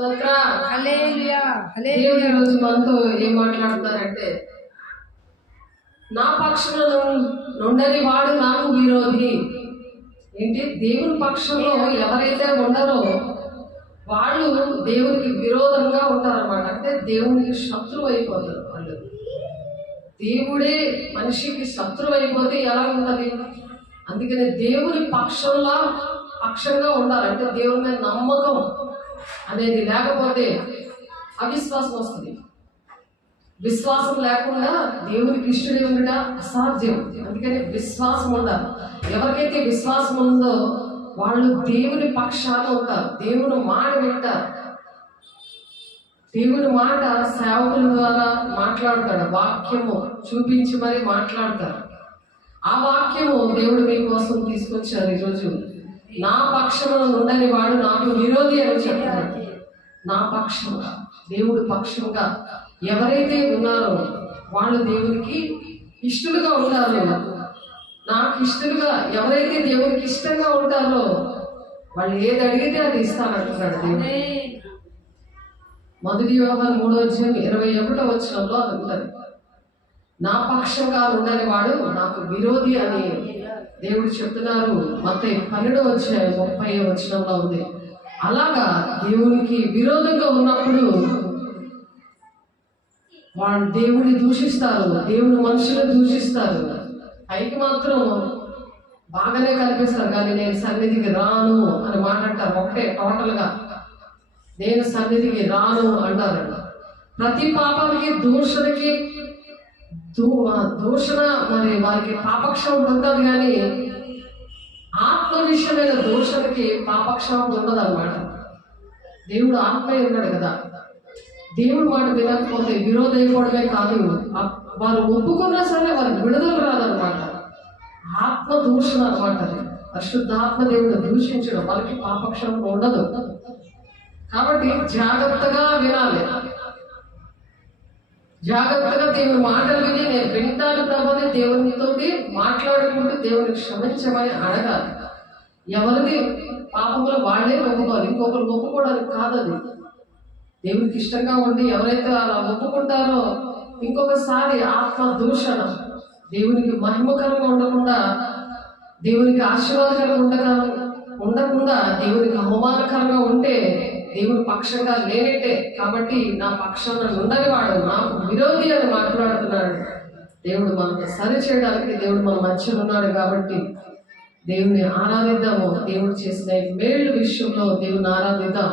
హల్లెలూయా దేవుడు ఈ రోజు మనతో ఏం మాట్లాడుతారంటే, నా పక్షంలో నుండని వాడు నాకు విరోధి. ఏంటి? దేవుని పక్షంలో ఎవరైతే ఉండరో వాళ్ళు దేవునికి విరోధంగా ఉంటారన్నమాట. అంటే దేవునికి శత్రువు అయిపోతారు వాళ్ళు. దేవుడే మనిషికి శత్రువు అయిపోతే ఎలా ఉంటుంది? అందుకని దేవుని పక్షంగా ఉండాలంటే దేవుని మీద నమ్మకం అనేది లేకపోతే అవిశ్వాసం వస్తుంది. విశ్వాసం లేకుండా దేవునికి ఇష్టడే ఉండట అసాధ్యం. అందుకని విశ్వాసం ఉండాలి. ఎవరికైతే విశ్వాసం ఉందో వాళ్ళు దేవుని పక్షాన ఉంటారు. దేవుని మాట వింటారు. దేవుని మాట సేవకుల ద్వారా మాట్లాడతాడు. వాక్యము చూపించి మరి మాట్లాడతారు. ఆ వాక్యము దేవుడు మీకోసం తీసుకొచ్చారు ఈరోజు. నా పక్షంలో ఉండని వాడు నాకు విరోధి అని చెప్తాడు. నా పక్షంగా, దేవుడి పక్షంగా ఎవరైతే ఉన్నారో వాళ్ళు దేవునికి ఇష్టలుగా ఉంటారు. నాకు ఇష్టలుగా ఎవరైతే దేవునికి ఇష్టంగా ఉంటారో వాళ్ళు ఏది అడిగితే అది ఇస్తానంటున్నాడు దేవుడు. మొదటి యోహాను 3:21 అది ఉంటుంది. నా పక్షంగా ఉండని వాడు నాకు విరోధి అని దేవుడు చెప్తున్నారు. మత్తయి 12:30 ఉంది. అలాగా దేవునికి విరోధంగా ఉన్నప్పుడు వాళ్ళు దేవుడిని దూషిస్తారు, దేవుని మనుషులు దూషిస్తారు. పైకి మాత్రం బాగానే కనిపిస్తారు, కానీ నేను సన్నిధికి రాను అని మాట్లాడతారు. ఒకటే టోటల్గా నేను సన్నిధికి రాను అంటారంట. ప్రతి పాపానికి దూషణకి దూషణ మరి వారికి పాపక్షేమం ఉంటుంది, కానీ ఆత్మ విషయమైన దూషణకి పాపక్షేమం ఉండదు అన్నమాట. దేవుడు ఆత్మయ్య ఉన్నాడు కదా. దేవుడు మాట వినకపోతే విరోధం అయిపోవడమే కాదు, వారు ఒప్పుకున్నా సరే వారికి విడుదల రాదనమాట. ఆత్మ దూషణ అనమాట. అది పరిశుద్ధాత్మ దేవుడు దూషించడం, వాళ్ళకి పాపక్షేమం ఉండదు. కాబట్టి జాగ్రత్తగా వినాలి. జాగ్రత్తగా దేవుని మాటలు విని నేను వింటాను ప్రభాని దేవునితో మాట్లాడుకుంటూ దేవుని క్షమించమని అడగాలి. ఎవరిది పాపములు వాళ్ళే ఒప్పుకోవాలి, ఇంకొకరు ఒప్పుకోవడానికి కాదది. దేవునికి ఇష్టంగా ఉండి ఎవరైతే అలా ఒప్పుకుంటారో ఇంకొకసారి ఆత్మ దూషణ, దేవునికి మహిమకరంగా ఉండకుండా, దేవునికి ఆశీర్వాదకరంగా ఉండకుండా దేవునికి అవమానకరంగా ఉంటే దేవుని పక్షంగా లేనట్టే. కాబట్టి నా పక్షాన ఉండని వాడు నాకు విరోధి అని మాట్లాడుతున్నాడు. దేవుడు మనకు సరి చేయడానికి దేవుడు మన మధ్యలో ఉన్నాడు. కాబట్టి దేవుని ఆరాధిద్దాము. దేవుడు చేసిన మేలు విషయంలో దేవుని ఆరాధిద్దాం.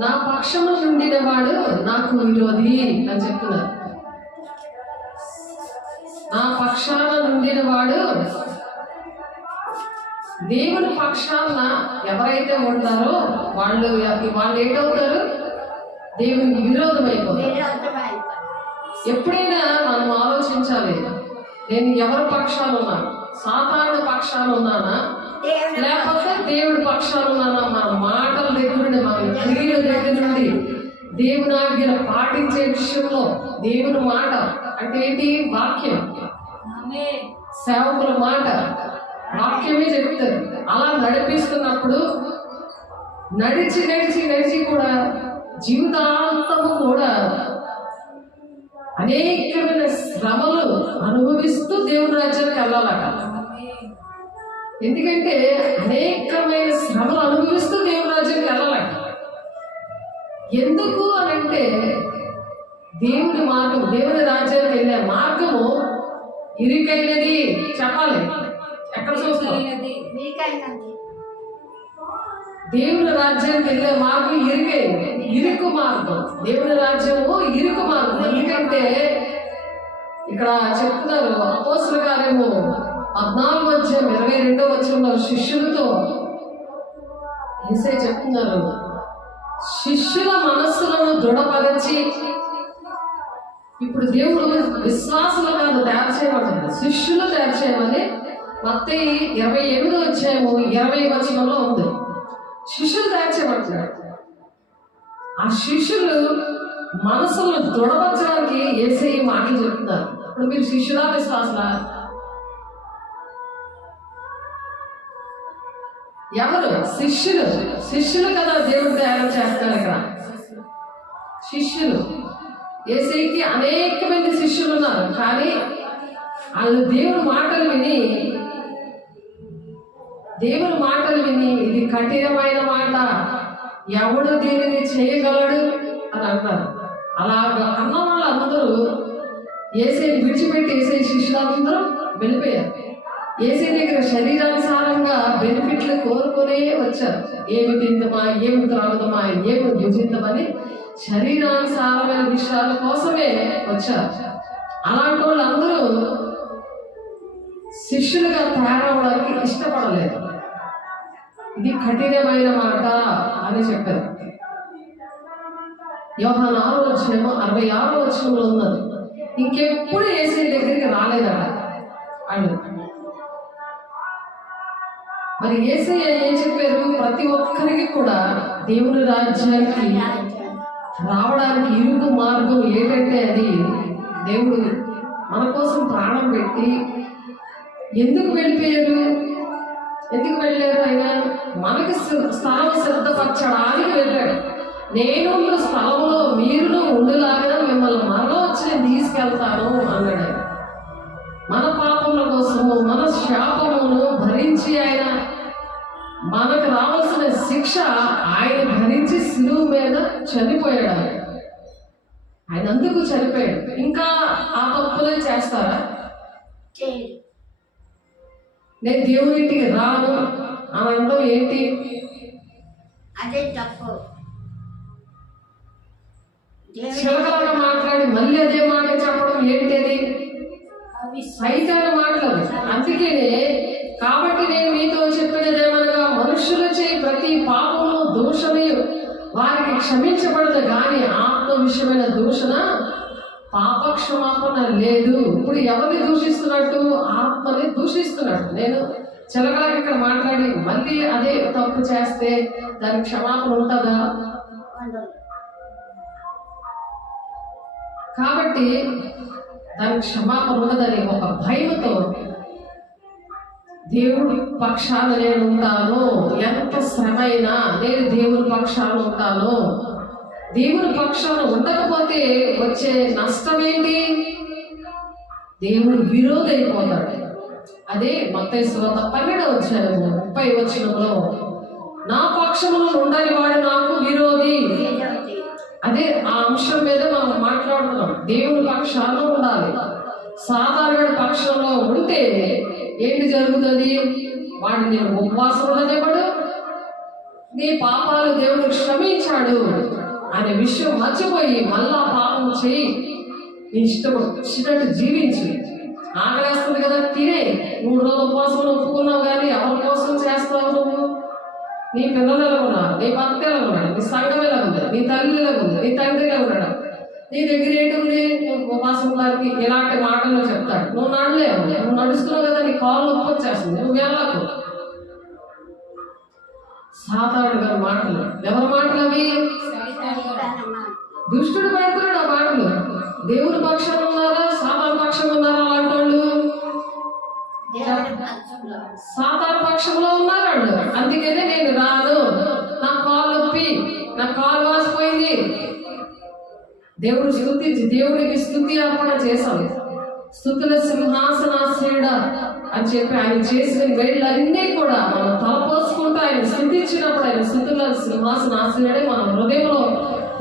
నా పక్షము నుండిన వాడు నాకు విరోధి అని చెప్తున్నారు. నా పక్షాన నుండిన వాడు, దేవుని పక్షాన ఎవరైతే ఉంటారో వాళ్ళు ఏంటవుతారు? దేవునికి విరోధం అయిపోతారు. ఎప్పుడైనా మనం ఆలోచించాలి, నేను ఎవరి పక్షాన ఉన్నాను? సాతాను పక్షాన ఉన్నానా, లేకపోతే దేవుడి పక్షాన ఉన్నానా? మన మాటల దగ్గర నుండి, మన క్రియల దగ్గర నుండి, దేవుని ఆజ్ఞను పాటించే విషయంలో దేవుని మాట అంటే ఏంటి? వాక్యం, సేవకుల మాట, వాక్యమే చెప్తారు. అలా నడిపిస్తున్నప్పుడు నడిచి నడిచి నడిచి కూడా జీవితాంతము కూడా అనేకమైన శ్రమలు అనుభవిస్తూ దేవుని రాజ్యానికి వెళ్ళాలట. ఎందుకంటే అనేకమైన శ్రమలు అనుభవిస్తూ దేవుని రాజ్యానికి వెళ్ళాలట. ఎందుకు అని అంటే దేవుని మార్గం, దేవుని రాజ్యానికి వెళ్ళే మార్గము ఇరుకైనది. చెప్పాలి, ఎక్కడ చూస్తాం? దేవుని రాజ్యానికి వెళ్ళే మార్గం ఇరుకైనది, ఇరుకు మార్గం. దేవుని రాజ్యము ఇరుకు మార్గం. ఎందుకంటే ఇక్కడ చెప్తున్నారు, అపోస్తలుల కార్యము 14:22 శిష్యులతో యేసయ్య చెప్తున్నారు, శిష్యుల మనస్సులను దృఢపరిచి, ఇప్పుడు దేవుడు విశ్వాసులు కాదు తయారు చేయబడుతుంది, శిష్యులు తయారు చేయమని మత్తయి 28:20 ఉంది. శిష్యులు తయారు చేయబడుతున్నారు. ఆ శిష్యులు మనసులను దృఢపరచడానికి యేసయ్య మాటలు చెప్తున్నారు. ఇప్పుడు మీరు శిష్యులా విశ్వాసులా? ఎవరు శిష్యులు? శిష్యులు కదా దేవుడు తయారు చేస్తారు. ఇక్కడ శిష్యులు, యేసయ్యకి అనేక మంది శిష్యులు ఉన్నారు. కానీ వాళ్ళు దేవుని మాటలు విని ఇది కఠినమైన మాట, ఎవడు దీనిని చేయగలడు అని అంటారు. అలాగా అన్న వాళ్ళందరూ యేసయ్యని విడిచిపెట్టి యేసయ్య శిష్యులందరూ వెళ్ళిపోయారు. యేసయ్య దగ్గర శరీరానుసారంగా బెనిఫిట్లు కోరుకునే వచ్చారు. ఏమి తిందమా, ఏమి త్రాగుదమా, ఏమి భుజిద్దామని శరీరానుసారమైన విషయాల కోసమే వచ్చారు. అలాంటి వాళ్ళందరూ శిష్యులుగా తయారవడానికి ఇష్టపడలేదు. ఇది కఠినమైన మాట అని చెప్పారు. యోహాను 6:66 ఉన్నది. ఇంకెప్పుడు యేసయ్య దగ్గరికి రాలేదట వాళ్ళు. మరి యేసయ్య ఏం చెప్పారు? ప్రతి ఒక్కరికి కూడా దేవుని రాజ్యానికి రావడానికి ఇరుకు మార్గం ఏంటంటే అది దేవుడు మన కోసం ప్రాణం పెట్టి ఎందుకు వెళ్ళిపోయారు? ఎందుకు వెళ్ళారు? ఆయన మనకి స్థలం సిద్ధపరచడానికి వెళ్ళాడు. నేను స్థలంలో మీరును ఉండులాగా మిమ్మల్ని మరలో వచ్చి నేను తీసుకెళ్తాను అన్నాడు. మన పాపముల కోసము, మన శాపమును భరించి ఆయన మనకు రావాల్సిన శిక్ష ఆయన భరించి శిలువ మీద చనిపోయాడు. ఆయన అందుకు చనిపోయాడు. ఇంకా ఆ తప్పులే చేస్తారా? నేను దేవుని ఇంటికి రాను అని అంటాం ఏంటి? అదే తప్పు. చిలకలాగా మాట్లాడి మళ్ళీ అదే మాట చెప్పడం ఏంటది? సైతాన మాటలు. అందుకనే కాబట్టి నేను మీతో చెప్పినదేమనగా, మనుషులచే ప్రతి పాపము దూషణ వారికి క్షమించబడదు, కానీ ఆత్మ విషయమైన దూషణ పాప క్షమాపణ లేదు. ఇప్పుడు ఎవరిని దూషిస్తున్నట్టు? ఆత్మని దూషిస్తున్నట్టు. నేను చిలకలాగా ఇక్కడ మాట్లాడి మళ్ళీ అదే తప్పు చేస్తే దానికి క్షమాపణ ఉంటుందా? కాబట్టి దానికి క్షమాపణ ఉండదని ఒక భయంతో దేవుడి పక్షాన నేను ఉంటాను, ఎంత శ్రమ అయినా నేను దేవుని పక్షాన ఉంటాను. దేవుని పక్షాన ఉండకపోతే వచ్చే నష్టం ఏంటి? దేవుడు విరోధి అయిపోతాడు. అదే మత్తయి సువార్త 12:30 నా పక్షములో ఉండని వాడు నాకు విరోధి. అదే ఆ అంశం మీద మనం మాట్లాడుతున్నాం. దేవుని పక్షాన ఉండాలి. సాధారణ పక్షంలో ఉంటే ఏంటి జరుగుతుంది? వాడిని నేను ఉపవాసం ఉండనివ్వడు, నీ పాపాలు దేవుడు క్షమించాడు అనే విషయం మర్చిపోయి మళ్ళా పాపం చేయి, నీ ఇష్టం వచ్చినట్టు జీవించి. ఆకలేస్తుంది కదా తినే, 3 రోజులు ఉపవాసం ఒప్పుకున్నావు కానీ ఎవరి కోసం చేస్తావు నువ్వు? నీ పిల్లలు ఎలా ఉన్నారు, నీ భర్త ఎలా ఉన్నాడు, నీ సంఘం ఎలా ఉంది, నీ తల్లి ఎలా ఉంది, నీ తండ్రి ఎలా ఉన్నాడు? నీ దగ్గర ఏంటుంది? నువ్వు ఉపవాసం గారికి ఇలాంటి మాటలు చెప్తాడు, నువ్వు నడలేవు, నువ్వు నడుస్తున్నావు కదా, నీ కాళ్ళు నొప్పి వచ్చేస్తుంది, నువ్వు వెళ్ళకు. సాతానుడు గారి మాటలు, ఎవరి మాటలు అవి? దుష్టుడు పెడుతున్నాడు ఆ మాటలు. దేవుని పక్షాన ఉన్నారా, సాతాను పక్షం ఉన్నారా? అలాంటి వాళ్ళు సాతాను పక్షంలో ఉన్నారు వాళ్ళు. అందుకనే నేను రాను, నా కాలు నొప్పి, నా కాలు వాసిపోయింది. దేవుడికి స్తుతి అర్పణ చేశాం. స్తుతుల సింహాసనాశ్రయుడా అని చెప్పి ఆయన చేసిన వేళ్ళన్నీ కూడా మనం తలపోసుకుంటూ ఆయన స్తుతించినప్పుడు ఆయన స్తుతుల సింహాసనాశ్రయుడే మన హృదయంలో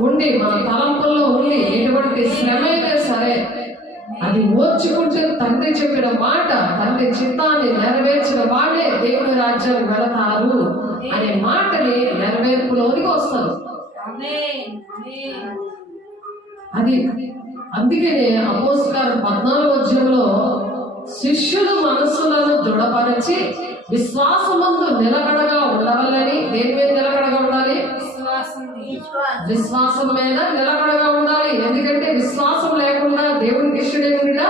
ఉండి, మన తలంపుల్లో ఉండి, ఎటువంటి శ్రమ అయినా సరే అది ఓర్చుకుంటే తండ్రి చెప్పిన మాట, తండ్రి చిత్తాన్ని నెరవేర్చిన వాళ్ళే దేవుని రాజ్యానికి వెళతారు అనే మాటని నెరవేర్పులోనికి వస్తారు. అది అందుకనే అపోస్తలుల 14వ అధ్యాయంలో శిష్యుల మనస్సులను దృఢపరచి విశ్వాసమందు నిలకడగా ఉండవాలని. దేని మీద నిలకడగా ఉండాలి? విశ్వాసం మీద నిలకడగా ఉండాలి. ఎందుకంటే విశ్వాసం లేకుండా దేవునికి ఇష్టడేమిటా?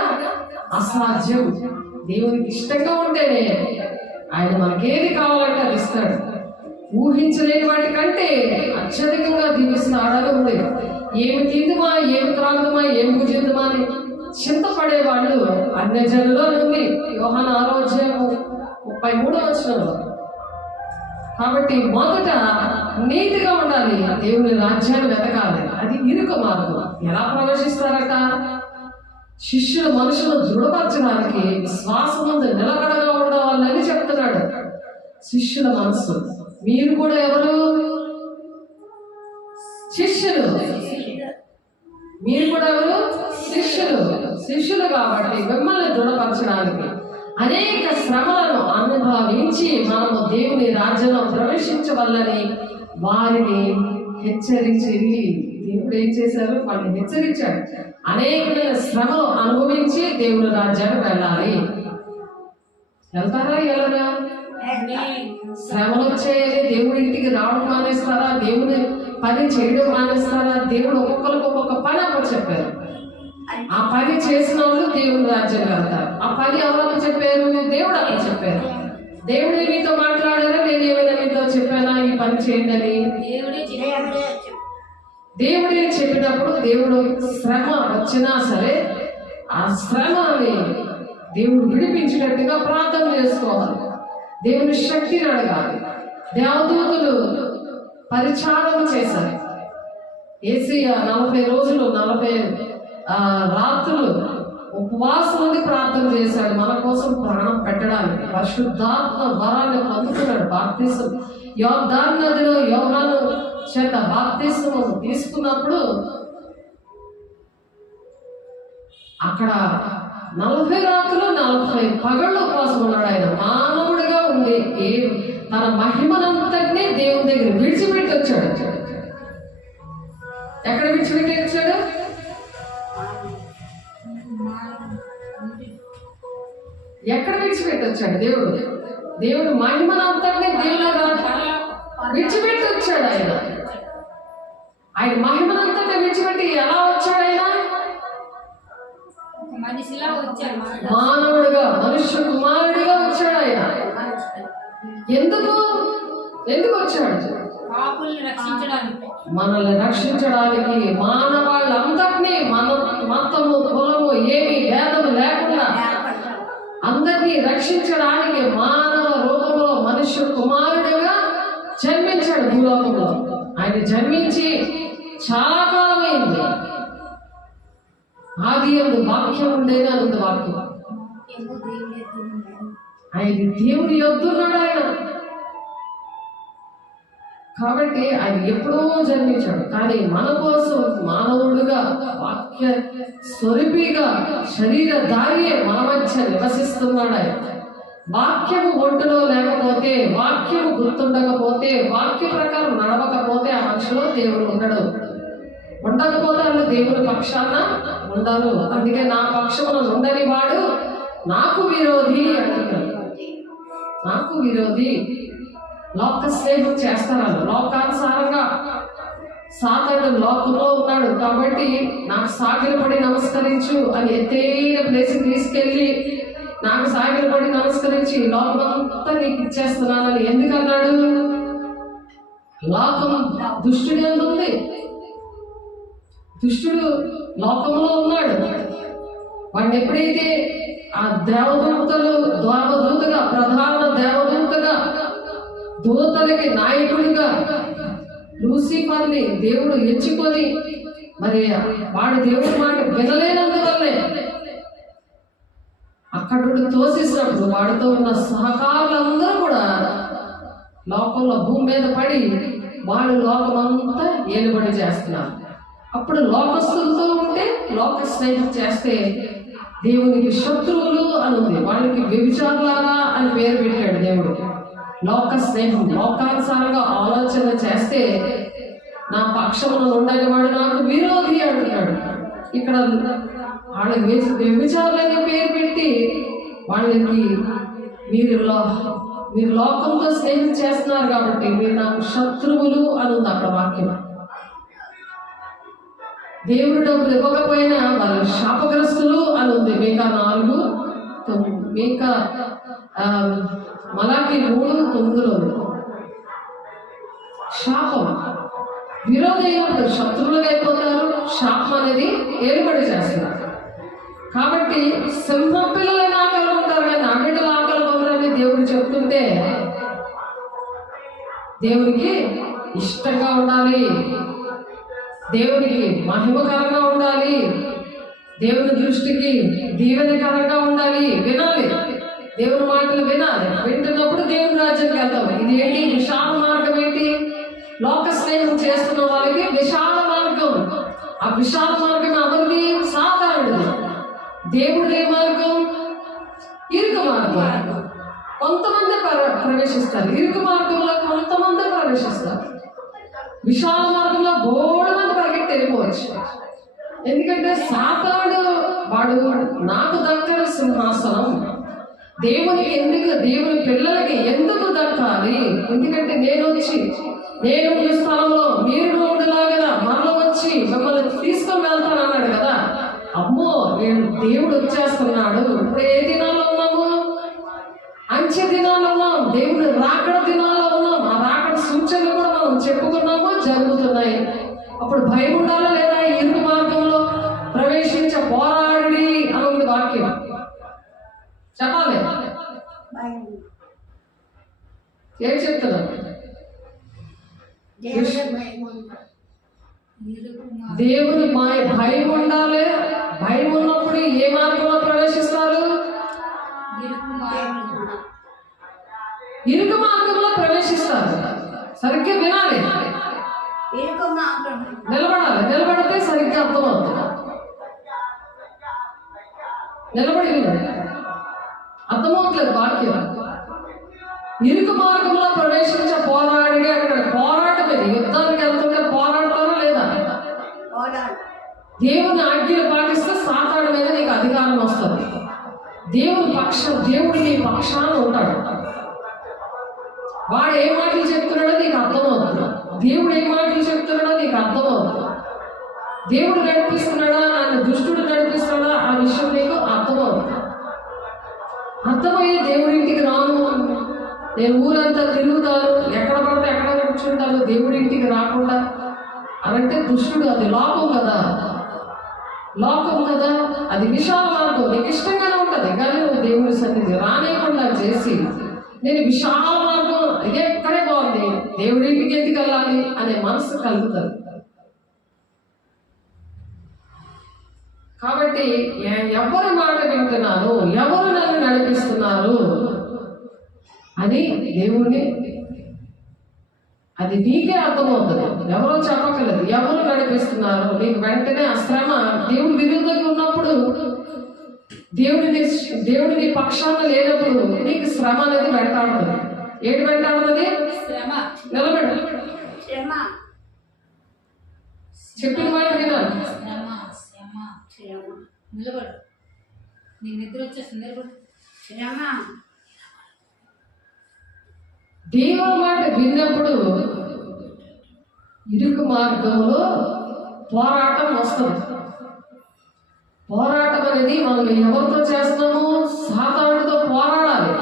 అసాధ్యం. దేవునికి ఇష్టంగా ఉంటేనే ఆయన మనకేది కావాలంటే అది ఇస్తాడు. ఊహించలేని వాటికంటే అత్యధికంగా దీవిస్తాడని ఉంది. ఏమి తిందుమా, ఏమి త్రాగుమా, ఏమి భుజిద్దుమా అని చింతపడే వాళ్ళు అన్యజనులో ఉంది. యోహాను 6వ అధ్యాయం 33వ వచనంలో. కాబట్టి మొదట నీతిగా ఉండాలి, దేవుని రాజ్యాన్ని వెతకాలి. అది ఇరుకు మార్గం. ఎలా ప్రవేశిస్తారట? శిష్యుల మనుషులను దృఢపరచడానికి విశ్వాసమందు నిలకడగా ఉండవాలని చెప్తున్నాడు. శిష్యుల మనసు. మీరు కూడా ఎవరు? శిష్యులు. మీరు కూడా ఎవరు? శిష్యులు. శిష్యులు కాబట్టి మిమ్మల్ని దృఢపరచడానికి అనేక శ్రమలను అనుభవించి మనము దేవుని రాజ్యంలో ప్రవేశించవల్లని వారిని హెచ్చరించి, దేవుడు ఏం చేశారు? వాళ్ళని హెచ్చరించాడు. అనేకమైన శ్రమలు అనుభవించి దేవుని రాజ్యానికి వెళ్ళాలి. వెళ్తారా? వెళ్ళరా? శ్రమలు వచ్చాయని దేవుడి ఇంటికి రావడం మానేస్తారా? దేవుని పని చేయడం మానేస్తారా? దేవుడు ఒక్కొక్కరికి ఒక్కొక్క పని అప్పుడు చెప్పారు. ఆ పని చేసిన వాళ్ళు దేవుని రాజ్యం వెళ్తారు. ఆ పని ఎవరన్నా చెప్పారు? దేవుడు అప్పుడు చెప్పారు. దేవుడు మీతో మాట్లాడారా? నేను ఏమైనా మీతో చెప్పానా ఈ పని చేయండి అని? దేవుడే చెప్పినప్పుడు దేవుడు శ్రమ వచ్చినా సరే ఆ శ్రమని దేవుడు విడిపించినట్టుగా ప్రార్థన చేసుకోవాలి. దేవుని శక్తిని అడగాలి. దేవదూతలు పరిచారం చేశారు. యేసయ్య 40 రోజులు 40 రాత్రులు ఉపవాసం ఉండి ప్రార్థన చేశాడు మన కోసం ప్రాణం పెట్టడానికి. పరిశుద్ధాత్మ వరాన్ని పొందుతున్నాడు. బాప్తిసం యోర్దాను నదిలో యోహాను చేత బాప్తిసం తీసుకున్నప్పుడు అక్కడ 40 రాత్రులు 40 పగళ్ళు ఉపవాసం ఉన్నాడు. ఆయన మానవుడిగా ఉండి తన మహిమనంతటినీ దేవుని దగ్గర విడిచిపెట్టి వచ్చాడు. ఎక్కడ విడిచిపెట్టి వచ్చాడు? ఎక్కడ విడిచిపెట్టి వచ్చాడు? దేవుడు మహిమనంతటినీ దేవుడు విడిచిపెట్టి వచ్చాడు. ఆయన మహిమనంతటినీ విడిచిపెట్టి ఎలా వచ్చాడు? ఆయన మానవుడిగా, మనుష్య కుమారుడిగా వచ్చాడు. ఆయన ఎందుకు వచ్చాడు? మనల్ని రక్షించడానికి. మానవాళ్ళందరినీ మతము కులము ఏమి భేదము లేకుండా అందరినీ రక్షించడానికి మానవ రూపంలో మనుష్య కుమారుడిగా జన్మించాడు భూలోకంలో. ఆయన జన్మించి చాలా కాలమైంది. ఆది యందు వాక్యం ఉండేది అన్నది వాక్యం. ఆయన దేవుని యొద్దన్నాడు ఆయన. కాబట్టి ఆయన ఎప్పుడో జన్మించాడు. కానీ మన కోసం మానవుడుగా, వాక్య స్వరూపిగా, శరీరధారియే మన మధ్య నివసిస్తున్నాడు. ఆయన వాక్యము ఒంటిలో లేకపోతే, వాక్యము గుర్తుండకపోతే, వాక్య ప్రకారం నడవకపోతే ఆ మనిషిలో దేవుడు ఉండడు. ఉండకపోతే అన్న దేవుని పక్షాన ఉండరు. అందుకే నా పక్షమున ఉండని వాడు నాకు విరోధి అంటున్నాడు. నాకు విరోధి. లోక స్నేహం చేస్తారని, లోకానుసారంగా సాతాను లోకంలో ఉన్నాడు కాబట్టి నాకు సాగిలపడి నమస్కరించు అని ఎత్తైన ప్లేస్కి తీసుకెళ్ళి నాకు సాగిలపడి నమస్కరించి లోకమంతా నీకు ఇచ్చేస్తున్నానని ఎందుకన్నాడు? లోకం దుష్టుడి ఉంది. దుష్టుడు లోకంలో ఉన్నాడు. వాడిని ఎప్పుడైతే ఆ దేవదూతలు దేవదూతగా, ప్రధాన దేవదూతగా, దూతలకి నాయకుడిగా లూసిఫర్ని దేవుడు ఎంచుకొని మరి వాడి దేవుడి మాట వినలేనందువల్లే అక్కడ తోసేసినప్పుడు వాడితో ఉన్న సహకారులందరూ కూడా లోకంలో భూమి మీద పడి వాళ్ళు లోకమంతా ఏలుబడి చేస్తున్నారు. అప్పుడు లోకస్తులతో ఉంటే లోక స్నేహం చేస్తే దేవునికి శత్రువులు అని ఉంది. వాళ్ళకి వ్యభిచారులారా అని పేరు పెట్టాడు దేవుడు. లోక స్నేహం, లోకానుసారంగా ఆలోచన చేస్తే నా పక్షంలో ఉండని వాడు నాకు విరోధి అంటున్నాడు. ఇక్కడ వాళ్ళకి వ్యభిచారులనే పేరు పెట్టి వాళ్ళకి మీరు లోకంతో స్నేహం చేస్తున్నారు కాబట్టి మీరు నాకు శత్రువులు అని ఉంది అక్కడ వాక్యం. దేవుడు డబ్బులు ఇవ్వకపోయినా వాళ్ళు శాపగ్రస్తులు అని ఉంది. మలాకి 3:9 శాపం. విరోధైనప్పుడు శత్రువులుగా అయిపోతారు. శాపం అనేది ఏలుబడి చేస్తారు. కాబట్టి సింహం పిల్లలైన ఆకలి ఉంటారు కానీ నా బిడ్డలు ఆకలి పొందరని దేవుడు చెప్తుంటే దేవునికి ఇష్టంగా ఉండాలి, దేవునికి మహిమకరంగా ఉండాలి, దేవుని దృష్టికి దీవెనకరంగా ఉండాలి. వినాలి, దేవుని మాటలు వినాలి. వింటున్నప్పుడు దేవుని రాజ్యానికి వెళ్తాం. ఇది ఏంటి? విశాల మార్గం ఏంటి? లోక స్నేహం చేస్తున్న వాళ్ళకి విశాల మార్గం. ఆ విశాల మార్గం ఎవరిది? సాధారణది. దేవుడి ఏ మార్గం? ఇరుకు మార్గం. కొంతమంది ప్రవేశిస్తారు. ఇరుకు మార్గంలో కొంతమంది ప్రవేశిస్తారు. విశాల మార్గంలో బోడు మంది పరిగెత్తి వెళ్ళిపోవచ్చు. ఎందుకంటే సాతాను వాడు నాకు దక్కని సింహాసనం దేవునికి ఎందుకు, దేవుని పిల్లలకి ఎందుకు దక్కాలి? ఎందుకంటే నేను ఈ స్థలంలో మీరు ఉండలాగా మరల వచ్చి మిమ్మల్ని తీసుకొని వెళ్తాను అన్నాడు కదా. అమ్మో, దేవుడు వచ్చేస్తున్నాడు. ఇప్పుడు ఏ దినాల్లో ఉన్నాము? అంచె దినాల్లో ఉన్నాం. దేవుడు రాకడ దినాల్లో ఉన్నాం. ఆ రాకడ సూచనలు కూడా మనం చెప్పుకున్నాము, జరుగుతున్నాయి. అప్పుడు భయం ఉండాలా లేదా? ఇరుకు మార్గంలో ప్రవేశించే పోరాడి అని ఉంది వాక్యం. చెప్పాలి. ఏం చెప్తున్నాను? దేవుని భయం ఉండాలి. భయం ఉన్నప్పుడు ఏ మార్గంలో ప్రవేశిస్తారు? ఇరుకు మార్గంలో ప్రవేశిస్తారు. సరిగ్గా వినాలి, నిలబడాలి. నిలబడితే సరిగ్గా అర్థమవుతుంది. నిలబడి అర్థమవుతలేదు వాక్యం. ఇరుకు మార్గంలో ప్రవేశించే పోరాడి అక్కడ పోరాటం. ఇది యుద్ధానికి వెళ్తుంటే పోరాడతారా లేదా? దేవుని ఆజ్ఞలు పాటిస్తే సాతాను మీద నీకు అధికారం వస్తుంది. దేవుడు నీ పక్షాన ఉంటాడు. వాడు ఏ మాటలు చెప్తున్నాడో నీకు అర్థమవుతుంది. దేవుడు ఏ మాటలు చెప్తున్నాడో నీకు అర్థమవుతుంది. దేవుడు నడిపిస్తున్నాడా, నన్ను దుష్టుడు నడిపిస్తున్నాడా, ఆ విషయం నీకు అర్థమవుతుంది. అర్థమయ్యే దేవుడి ఇంటికి రాను, నేను ఊరంతా తిరుగుతాను, ఎక్కడ పడితే ఎక్కడ కూర్చుంటాను, దేవుడి ఇంటికి రాకుండా అనంటే దుష్టుడు. అది లోకం కదా, అది విశాల మార్గం. నీకు ఇష్టంగానే ఉంటుంది కానీ నువ్వు దేవుడి సన్నిధి రానియకుండా చేసి నేను విశాల మార్గం ఇదే ఎక్కడే బాగుంది, దేవుడి ఇంటికి ఎందుకు వెళ్ళాలి అనే మనసు కలుగుతుంది. కాబట్టి ఎవరి మాట వింటున్నారు, ఎవరు నన్ను నడిపిస్తున్నారు అని దేవుడిని, అది నీకే అర్థమవుతుంది. ఎవరో చెప్పగలదు ఎవరు నడిపిస్తున్నారు. నీకు వెంటనే ఆ శ్రమ దేవుడు విరుద్ధంగా ఉన్నప్పుడు దేవుడి పక్షాన లేనప్పుడు నీకు శ్రమ అనేది వెంటాడుతుంది. ఏంటి వెంటాడుతుంది? శ్రమ. నిలబడి శ్రమ. చెప్పిన మాట వినాలి. శ్రమ. శ్రమ. శ్రమ. నిలబడు. నీకు నిద్ర వచ్చేస్తుంది. నిలబడు. శ్రమ. దేవుని మాట విన్నప్పుడు ఇరుకు మార్గంలో పోరాటం వస్తుంది. పోరాటం అనేది మనం ఎవరితో చేస్తున్నాము? సాతానుడితో పోరాడాలి.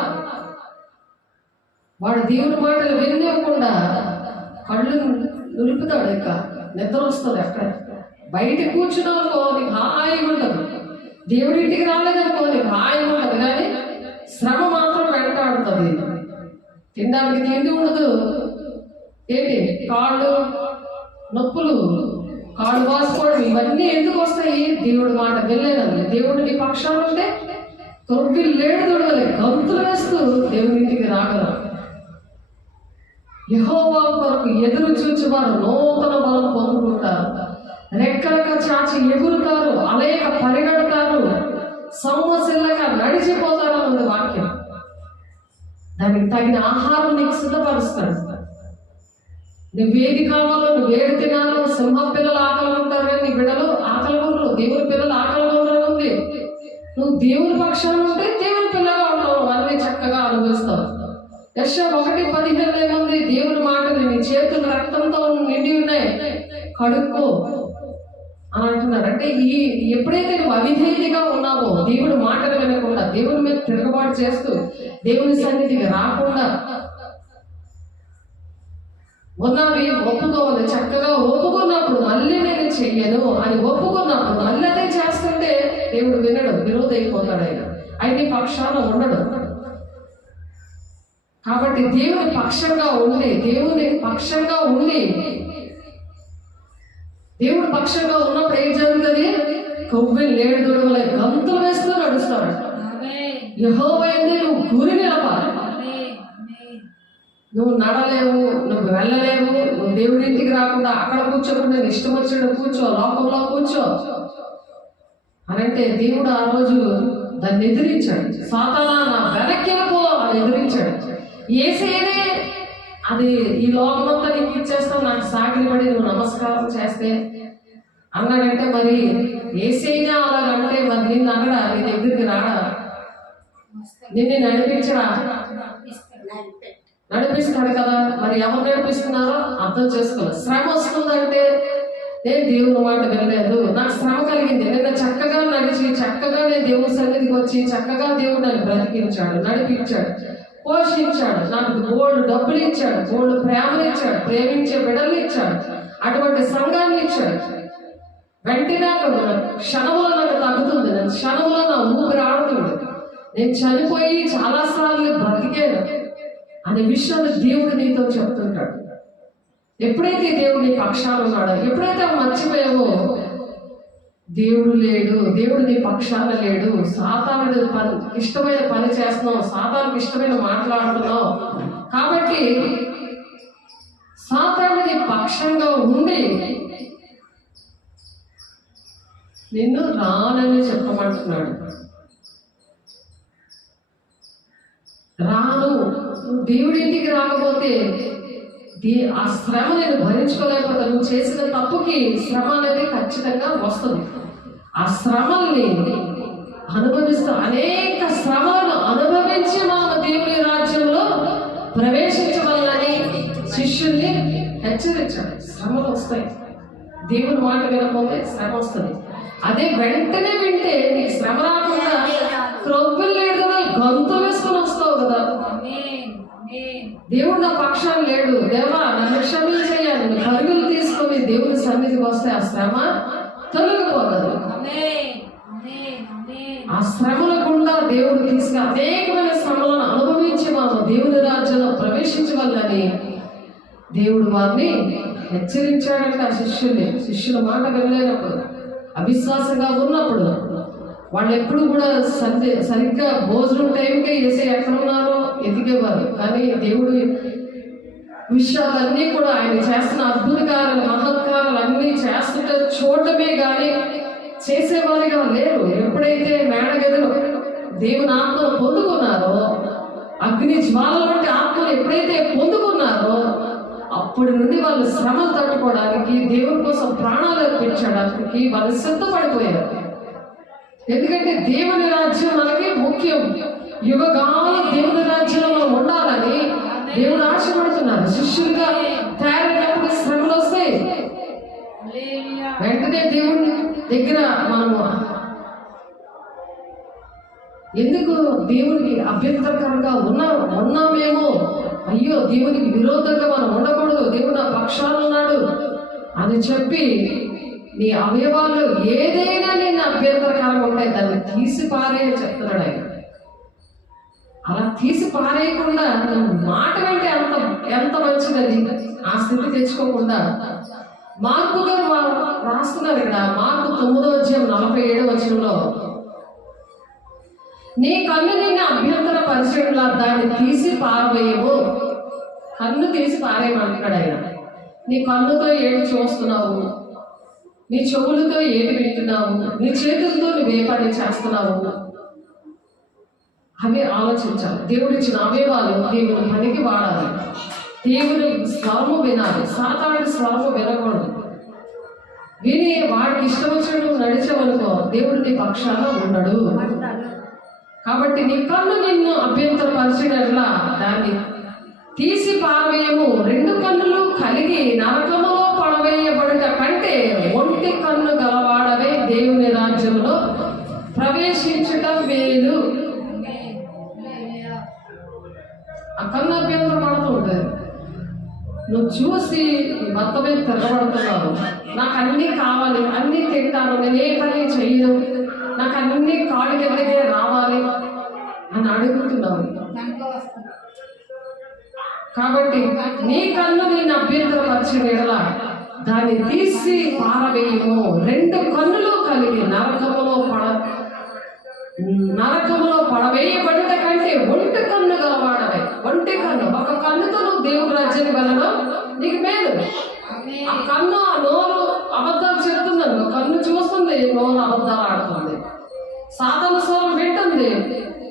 వాడు దేవుని మాటలు వినివ్వకుండా కళ్ళు నులుపుతాడు. ఇంకా నిద్ర వస్తుంది. అక్కడ బయట కూర్చున్నానుకో నీకు హాయిగా ఉంటుంది. దేవుడింటికి రాలేదనుకో నీకు హాయిగా ఉంటుంది. కానీ శ్రమ మాత్రం వెంటాడుతుంది. తినడానికి తిండి ఉండదు. ఏంటి కాళ్ళు నొప్పులు, కాళ్ళు వాసుకోవడం, ఇవన్నీ ఎందుకు వస్తాయి? దేవుడి మాట వెళ్ళేదండి. దేవుడిని పక్షాలు ఉంటే తొవ్వి లేడు దొడవలే గంతులు వేస్తూ దేవుడి ఇంటికి రాగలరు. యెహోవా కొరకు ఎదురు చూచువారు నూతన బలం పొందుకుంటారు. రెక్కలక చాచి ఎగురుతారు, అలేక పరిగెడతారు, సొమ్మసిల్లక నడిచిపోతారు అన్నది వాక్యం. దానికి తగిన ఆహారం నీకు సిద్ధపరుస్తాడు. నువ్వేది కావాలో, నువ్వేది తినాలో. సింహ పిల్లలు ఆకలి ఉంటారు, నీ బిడ్డలు ఆకలి ఉండరు. దేవుని పిల్లలు ఆకలి ఉండరు ఉంది. నువ్వు దేవుని పక్షాన ఉంటే దేవుని పిల్లగా ఉంటావు. అన్నీ చక్కగా అనుభవిస్తావు. యెషయా 1:15 ఏముంది? దేవుని మాటలు నీ చేతులు రక్తంతో నిండి ఉన్నాయి, కడుక్కో అని అంటున్నారు. అంటే ఎప్పుడైతే నువ్వు అవిధేయతగా ఉన్నావో, దేవుడి మాటలు వినకుండా, దేవుని మీద తిరుగుబాటు చేస్తూ, దేవుని సన్నిధికి రాకుండా ఉన్నవి ఒప్పుకోవాలి. చక్కగా ఒప్పుకున్నప్పుడు మళ్ళీ నేను చెయ్యను అని ఒప్పుకున్నప్పుడు మళ్ళీ అదే చేస్తుంటే దేవుడు వినడు, విరోధ అయిపోతాడు. ఆయన పక్షాన ఉండడు. కాబట్టి దేవుని పక్షంగా ఉండి దేవుడు పక్షంగా ఉన్నప్పుడు ఏం జరుగుతుంది? కొవ్వి లేడు దొడవలే గంతులు వేస్తూ నడుస్తాడు. యెహోవా యందు నువ్వు గురి నిలపాలి. నువ్వు నడలేవు, నువ్వు వెళ్ళలేవు. నువ్వు దేవుడి ఇంటికి రాకుండా అక్కడ కూర్చోకుండా ఇష్టం వచ్చిన కూర్చో, లోకంలో కూర్చో అనంటే దేవుడు ఆ రోజు దాన్ని ఎదిరించాడు. సాతానా నా వెనక్కి పో అని ఎదిరించాడు. యేసేనే అది ఈ లోకమంతా నీకు ఇచ్చేస్తావు, నాకు సాగిలి పడి నువ్వు నమస్కారం చేస్తే అన్నాడంటే, మరి యేసేనా అలాగంటే మరి నిన్ను అక్కడ నీ దగ్గరికి రాడా? నిన్ను నడిపించడా? నడిపిస్తాడు కదా. మరి ఎవరు నడిపిస్తున్నారో అర్థం చేసుకోవాలి. శ్రమ వస్తుందంటే నేను దేవుని మాట వినలేదు, నాకు శ్రమ కలిగింది. నిన్న చక్కగా నడిచి చక్కగా నేను దేవుని సన్నిధికి వచ్చి చక్కగా దేవుడు నన్ను బ్రతికించాడు, నడిపించాడు, పోషించాడు, నాకు బోల్డ్ డబ్బులు ఇచ్చాడు, బోల్డ్ ప్రేమలు ఇచ్చాడు, ప్రేమించే బిడ్డలు ఇచ్చాడు, అటువంటి సంఘాన్ని ఇచ్చాడు. వెంటనే క్షణంలో నాకు తగ్గుతుంది, నేను క్షణంలో నా ఊపిరి ఆడుతుంది, నేను చనిపోయి చాలాసార్లు బ్రతికాను అనే విషయాన్ని దేవుడు నీతో చెప్తుంటాడు. ఎప్పుడైతే దేవుడి పక్షాన ఉన్నాడో, ఎప్పుడైతే మర్చిపోయావో దేవుడు లేడు, దేవుడు నీ పక్షాన లేడు, సాతానుడి ఇష్టమైన పని చేస్తున్నావు, సాతానుడికి ఇష్టమైన మాట్లాడుతున్నావు. కాబట్టి సాతానుడి పక్షంగా ఉండి నిన్ను రానని చెప్పమంటున్నాడు. రాను, దేవుడి ఇంటికి రాకపోతే ఆ శ్రమ నేను భరించుకోలేకపోతే, నువ్వు చేసిన తప్పుకి శ్రమ అనేది ఖచ్చితంగా వస్తుంది. ఆ శ్రమల్ని అనుభవిస్తూ అనేక శ్రమలను అనుభవించి మనం దేవుని రాజ్యంలో ప్రవేశించవాలని శిష్యుల్ని హెచ్చరించాడు. శ్రమలు వస్తాయి, దేవుని మాట వినకపోతే శ్రమ వస్తుంది. అదే వెంటనే వింటే నీకు శ్రమ రాకుండా క్రొవ్వులు లేదు కదా, గొంతు వేసుకొని వస్తావు కదా. దేవుడు నా పక్షాన లేడు, దేవా నన్ను క్షమించేయాలి, పరుగులు తీసుకొని దేవుని సన్నిధికి వస్తే ఆ శ్రమ తొలగిపోతుంది. ఆ శ్రమల గుండా దేవుడు తీసుకు అనేకమైన శ్రమలను అనుభవించి మనం దేవుని రాజ్యంలో ప్రవేశించవాలని దేవుడు వారిని హెచ్చరించాడంటే ఆ శిష్యుల మాట వినలేనప్పుడు, అవిశ్వాసంగా ఉన్నప్పుడు, వాళ్ళు ఎప్పుడు కూడా సరిగ్గా భోజనం టైంకే వేసే ఎక్కడ ఉన్నారో ఎదిగేవారు. కానీ దేవుడు విషయాలన్నీ కూడా ఆయన చేస్తున్న అద్భుత కార్యాలు, మహత్కారాలు అన్నీ చేస్తుంటే చూడటమే కానీ చేసేవారిగా లేరు. ఎప్పుడైతే మేడగదిలో దేవుని ఆత్మను పొందుకున్నారో, అగ్ని జ్వాలల వంటి ఆత్మను ఎప్పుడైతే పొందుకున్నారో, అప్పటి నుండి వాళ్ళు శ్రమలు తట్టుకోవడానికి, దేవుని కోసం ప్రాణాలు అర్పించడానికి వాళ్ళు సిద్ధపడిపోయారు. ఎందుకంటే దేవుని రాజ్యం మనకి ముఖ్యం. యుగగాల దేవుని రాజ్యంలో మనం ఉండాలని దేవుడు ఆశపడుతున్నారు. శిష్యులుగా తయారైనప్పుడు శ్రమలు వస్తాయి. వెంటనే దేవుని దగ్గర మనము ఎందుకు దేవునికి అభ్యంతరకరంగా ఉన్నామేమో, అయ్యో దేవునికి విరోధంగా మనం ఉండకూడదు, దేవుడు నా పక్షాన ఉన్నాడు అని చెప్పి నీ అవయవాలు ఏదైనా నేను అభ్యంతరకరంగా ఉంటాయి, దాన్ని తీసి పారేయని చెప్తున్నాడు ఆయన. అలా తీసి పారేయకుండా మాట అంటే ఎంత మంచిది, ఆ స్థితి తెచ్చుకోకుండా మార్కు గారు రాస్తున్నారు ఇక్కడ. మార్కు 9:47 నీ కన్ను నిన్ను అభ్యంతర పరిచయంలా దాన్ని తీసి పారవేయవు. కన్ను తీసి పారేయమంటున్నాడు ఆయన. నీ కన్నుతో ఏటి చూస్తున్నావు, నీ చెవులతో ఏటి వింటున్నావు, నీ చేతులతో నువ్వే పని చేస్తున్నావు, అవి ఆలోచించాలి. దేవుడిచ్చిన అవయవాలు దేవుని పనికి వాడాలి. దేవుని స్వరము వినాలి, సాతానుడి స్వరము వినకూడదు. విని వాడికి ఇష్టం వచ్చినట్టు నడిచేవనుకో, దేవుడు నీ పక్షాన ఉండడు. కాబట్టి నీ కన్ను నిన్ను అభ్యంతరపరిచినట్లా దాన్ని తీసి పారవేయము. 2 కన్నులు కలిగి నరకములో పడవేయబడుట కంటే ఒంటి కన్ను గలవాడవే దేవుని రాజ్యంలో ప్రవేశించుట మేలు. ఆ కన్ను అభ్యంతరం పడుతూ ఉంటుంది. నువ్వు చూసి భర్త మీద తిరగబడుతున్నావు, నాకు అన్నీ కావాలి, అన్నీ తింటాను, నేను ఏ పని చెయ్యను, నాకు అన్ని కాళ్ళు దగ్గరే రావాలి అని అడుగుతున్నావు. కాబట్టి నీ కన్ను నేను అభ్యంతరపరిచిన ఎడల దాన్ని తీసి పారవేయము. 2 కన్నులు కలిగి నరకములో పడవేయబడిన కంటే ఒంటి కన్ను గలవాడవే. ఒంటి కన్ను, ఒక కన్నుతో నువ్వు దేవుని రాజ్యానికి వెళ్ళడం నీకు మేలు. ఆ కన్ను, ఆ నోరు అబద్ధాలు చెప్తుందని, కన్ను చూస్తుంది, నోరు అబద్ధాలు ఆడుతుంది, సాతాను స్వరం వింటుంది,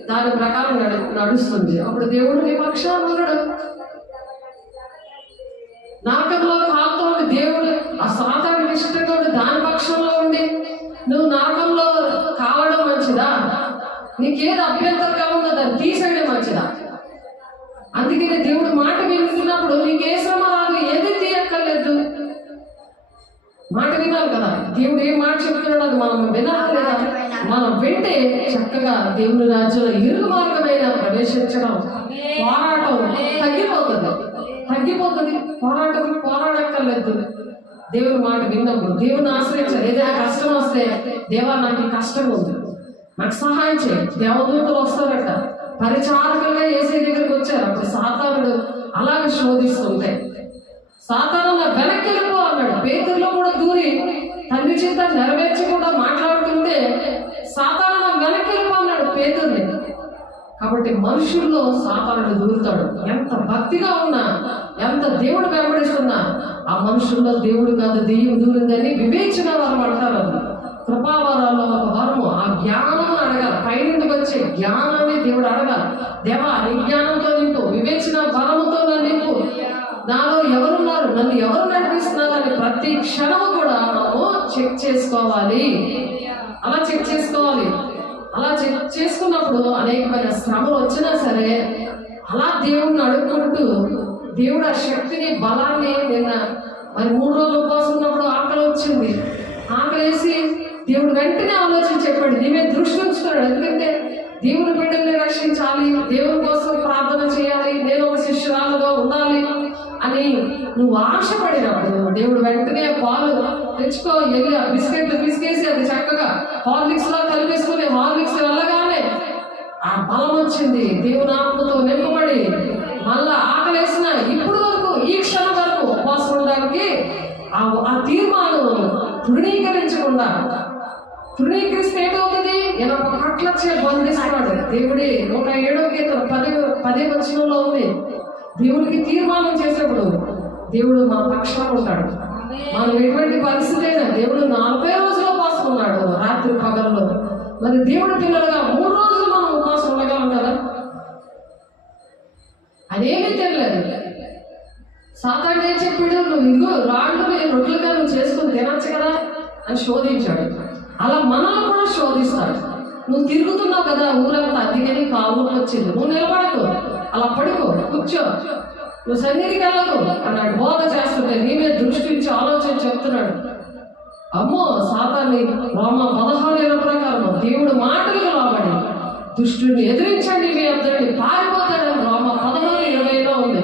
దాని ప్రకారం నడుస్తుంది. అప్పుడు దేవుడు నీ పక్షాన ఉండడు. నరకంలో కాలుతో ఉండి దేవుడు ఆ సాతాను ఇష్టంగా ఉండి దాని పక్షంలో ఉండి నువ్వు నరకంలో కావడం మంచిదా? నీకేది అభ్యంతరంగా ఉందో దాన్ని తీసేయడం మంచిదా? అందుకని దేవుడు మాట వింటున్నప్పుడు నీకు ఏ శ్రమ రాదు, ఏది తీయక్కర్లేదు. మాట వినాలి కదా. దేవుడు ఏం మాట చెప్తున్నాడు అది మనం వినాలి కదా. మనం వింటే చక్కగా దేవుని రాజ్యంలో ఇరుగు మార్గమైన ప్రవేశించడం, పోరాటం తగ్గిపోతుంది. పోరాడక్కర్లేదు. దేవుని మాట విన్నప్పుడు దేవుని ఆశ్రయించాలి. ఏదైనా కష్టం వస్తే, దేవా నాకు కష్టం ఉంది, నాకు సహాయం చేయి. దేవదూతలు వస్తారట, పరిచారకులుగా యేసయ్య దగ్గరికి వచ్చారు. అప్పుడు సాతానుడు అలాగే శోధిస్తుంటే, సాతాను నా వెనక్కి వెళ్ళిపో అన్నాడు. పేతురులో కూడా దూరి తండ్రి చేత నెరవేర్చకుండా మాట్లాడుతుంటే సాతాను నా వెనక్కి వెళ్ళిపో అన్నాడు పేతుర్ని. కాబట్టి మనుషుల్లో సాతానుడు దూరుతాడు. ఎంత భక్తిగా ఉన్నా, ఎంత దేవుడు వెంబడిస్తున్నా, ఆ మనుషుల్లో దేవుడు కాదు దెయ్యం దూరిందని వివేచన వరం అంటారు. కృపావరాల్లో ఒక వరము. ఆ జ్ఞానం అడగాలి, పైనుండి వచ్చే జ్ఞానాన్ని దేవుడు అడగాలి. దేవా నీ జ్ఞానంతో నింపు, వివేచన వరముతో నన్ను నింపు, నాలో ఎవరున్నారు, నన్ను ఎవరు నడిపిస్తున్నారు అని ప్రతి క్షణము కూడా మనము చెక్ చేసుకోవాలి. అలా చెక్ చేసుకోవాలి. అలా చెక్ చేసుకున్నప్పుడు అనేకమైన శ్రమలు వచ్చినా సరే అలా దేవుడిని అడుక్కుంటూ, దేవుడు ఆ శక్తిని, బలాన్ని, నిన్న మరి 3 రోజులు ఉపవాసం ఉన్నప్పుడు ఆకలి వచ్చింది, ఆకలి వేసి దేవుడు వెంటనే ఆలోచించి చెప్పాడు, నీ మీద దృష్టి ఉంచుతున్నాడు. ఎందుకంటే దేవుని బిడ్డల్ని రక్షించాలి, దేవుని కోసం ప్రార్థన చేయాలి, నేను ఒక శిష్యురాలుగా ఉండాలి అని నువ్వు ఆశపడినప్పుడు దేవుడు వెంటనే పాలు తెచ్చుకో, వెళ్ళి ఆ బిస్కెట్లు పిసికేసి అది చక్కగా హార్లిక్స్ లా కలిపేసుకుని హార్లిక్స్ వెళ్ళగానే ఆ బలం వచ్చింది. దేవుని ఆత్మతో నింపబడి మళ్ళా ఆకలేసిన ఇప్పుడు వరకు, ఈ క్షణం వరకు ఉపవాసం ఉండడానికి ఆ తీర్మానం తృణీకరించకుండా, తృణీకరిస్తే ఏమవుతుంది? 80 కట్లచ్చే బంధిస్తున్నాడు. దేవుడి 107వ కీర్తన 10వ వచనంలో ఉంది. దేవుడికి తీర్మానం చేసేప్పుడు దేవుడు మన పక్షాన ఉంటాడు. మనం ఎటువంటి పరిస్థితి అయినా దేవుడు 40 రోజులు ఉపవాసం ఉన్నాడు, రాత్రి పగల్లో. మరి దేవుడి పిల్లలుగా 3 రోజులు మనం ఉపవాసం ఉండగలం కదా? అదేమీ తెలియదు. సాతాను ఏం చెప్పాడు? నువ్వు ఇగో రాళ్ళు రొట్టెలుగా నువ్వు చేసుకుని తినచ్చు కదా అని శోధించాడు. అలా మనల్ని కూడా శోధిస్తాడు. నువ్వు తిరుగుతున్నావు కదా ఊరంతా, అందుకని కాళ్ళు వచ్చింది, నువ్వు నిలబడకు, అలా పడుకో, కూర్చో, నువ్వు సన్నిధికి వెళ్ళకు అన్నాడు. బోధ చేస్తుంటే నీ మీద దృష్టి ఇచ్చి ఆలోచన చెప్తున్నాడు. అమ్మో సాతాన్ని రోమా 16 ప్రకారం దేవుడు మాటలకు లోబడి దుష్టుని ఎదిరించండి, మీ అందరినీ పారిపోతాడని రోమా 16:20 ఉంది.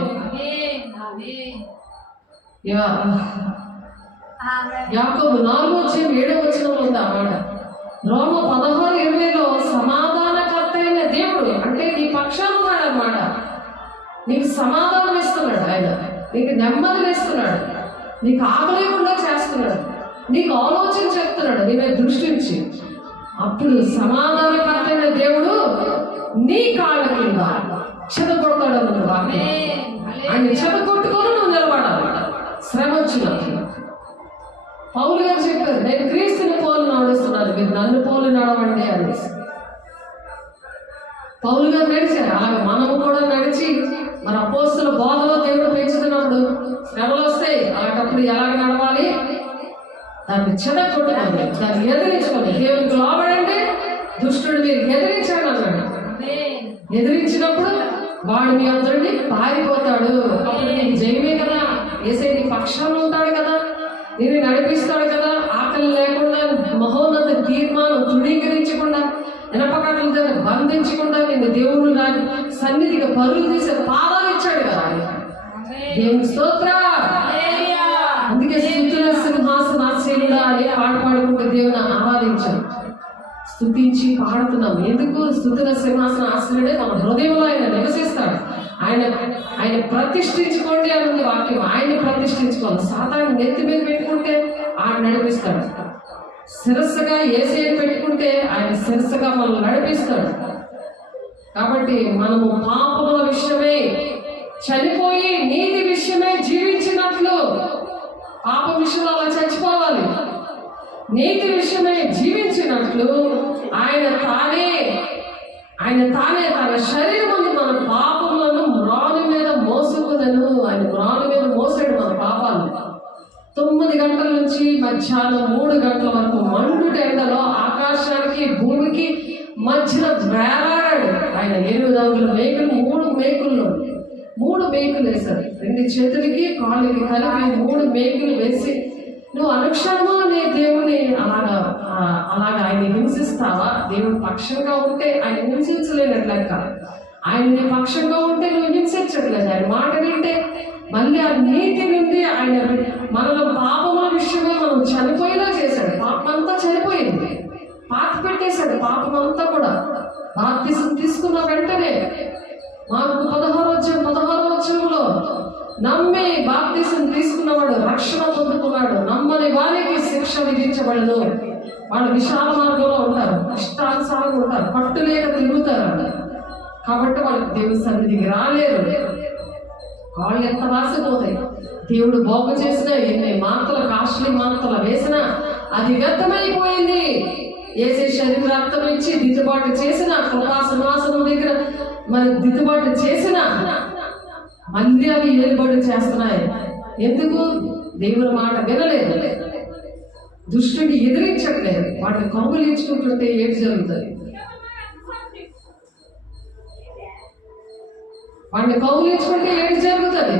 యాకోబు 4:7 ఉంది ఆ మాట. రోమ 16:20 సమాధానకర్త అయిన దేవుడు అంటే నీ పక్షాన ఉన్నాడు అన్నమాట. నీకు సమాధానం ఇస్తున్నాడు ఆయన, నీకు నెమ్మదిని ఇస్తున్నాడు, నీకు ఆకలేకుండా చేస్తున్నాడు, నీకు ఆలోచన చెప్తున్నాడు నీ మీద దృష్టించి. అప్పుడు సమాధానకర్త అయిన దేవుడు నీ కాళ్ళ కింద చెదగొడతాడు అన్నమాట. ఆయన చెదగొట్టుకొని నువ్వు నిలబడాలి శ్రమ వచ్చినప్పుడు. పౌలు గారు చెప్పారు, నేను క్రీస్తుని పోలు నడుస్తున్నాను, మీరు నన్ను పోలు నడవండి అనేసి. పౌలు గారు నడిచారు, అలాగే మనము కూడా నడిచి మన అపోస్తల బోధలో దేవుడు పెంచుతున్నప్పుడు శ్రమలు వస్తాయి. అలాంటప్పుడు ఎలాగ నడవాలి? దాన్ని చెదగొట్టుకోండి, దాన్ని ఎదిరించుకోండి. దేవునికి లోబడండి, దుష్టుడు మీరు ఎదిరించండి అన్నాడు. ఎదిరించినప్పుడు వాడు మీ అందరినీ పారిపోతాడు. అప్పుడు నీకు జయమే కదా. యేసయ్య నీ పక్షాన ఉంటాడు కదా, నేను నడిపిస్తాడు కదా. ఆకలి లేకుండా, మహోన్నత తీర్మానం తృణీకరించకుండా, ఎనపకట్ల దగ్గర బంధించకుండా నిన్ను దేవుడు నాకు సన్నిధిగా పరులు తీసే పాదాలు ఇచ్చాడు కదా. దేవుని స్తోత్ర. అందుకే స్తుతుల సింహాసనాసీనుడా అని పాట పాడుకుంటూ దేవుని ఆరాధించాం, స్తుతించి పాడుతున్నాం. ఎందుకు? స్తుతుల సింహాసనాసీనుడే మన హృదయంలో ఆయన నివసిస్తాడు. ఆయన ప్రతిష్ఠించుకోండి అన్నది వాక్యం. ఆయన్ని ప్రతిష్ఠించుకోవాలి. సాతాను నెత్తి మీద పెట్టుకుంటే ఆయన నడిపిస్తాడు. శిరస్సుగా యేసయ్యను పెట్టుకుంటే ఆయన శిరస్సుగా మనల్ని నడిపిస్తాడు. కాబట్టి మనము పాపముల విషయమే చనిపోయి నీతి విషయమే జీవించినట్లు, పాప విషయంలో అలా చచ్చిపోవాలి. నీతి విషయమే జీవించినట్లు ఆయన తానే తన శరీరం ముందు మన పాపములను మ్రాను మీద మోసుకునను. ఆయన మ్రాను మీద మోసాడు మన పాపాలు. 9 గంటల నుంచి మధ్యాహ్నం 3 గంటల వరకు మండుటి ఎండలో ఆకాశానికి భూమికి మధ్యన వేలాడాడు ఆయన. 8 అంగుళ మేకులు, 3 మేకులు వేశాడు. 2 చేతులకి కాళ్ళకి కలిపి 3 మేకులు వేసి, నువ్వు అనుక్షణమా నీ దేవుని అలాగా ఆయన హింసిస్తావా? దేవుడు పక్షంగా ఉంటే ఆయన హింసించలేనట్లెక్క. ఆయన నీ పక్షంగా ఉంటే నువ్వు హింసించట్లేదు. ఆయన మాట వింటే మళ్ళీ ఆ నీతి నుండి ఆయన మనలో పాపముల విషయమే మనం చనిపోయేలా చేశాడు. పాపం అంతా చనిపోయింది, పాత పెట్టేశాడు పాపం అంతా కూడా. బాప్తిసం తీసుకున్న వెంటనే మార్కు 16:16 నమ్మి బాప్తిసం తీసుకున్నవాడు రక్షణ పొందుకున్నాడు, నమ్మని వారికి శిక్ష విధించబడదు. వాళ్ళు విశాల మార్గంలో ఉంటారు, ఇష్టానుసారంగా ఉంటారు, పట్టులేక తిరుగుతారు. కాబట్టి వాళ్ళకి దేవుని సన్నిధికి రాలేరు. వాళ్ళు ఎంత రాసిపోతాయి. దేవుడు బాగు చేసినా, ఎన్ని మాత్రలు కాస్ట్లీ మాత్రలు వేసినా అది వ్యర్థమైపోయింది. ఏసే శరీర రక్తం ఇచ్చి దిద్దుబాటు చేసిన, కృపా సింహాసనం దగ్గర మరి దిద్దుబాటు చేసిన మళ్ళీ అవి ఏలుబడి చేస్తున్నాయి. ఎందుకు? దేవుని మాట వినలేదు, దుష్టుని ఎదిరించట్లేదు. వాటిని కౌగులించుకుంటుంటే ఏది జరుగుతుంది? వాడిని కౌగులించుకుంటే ఏది జరుగుతుంది?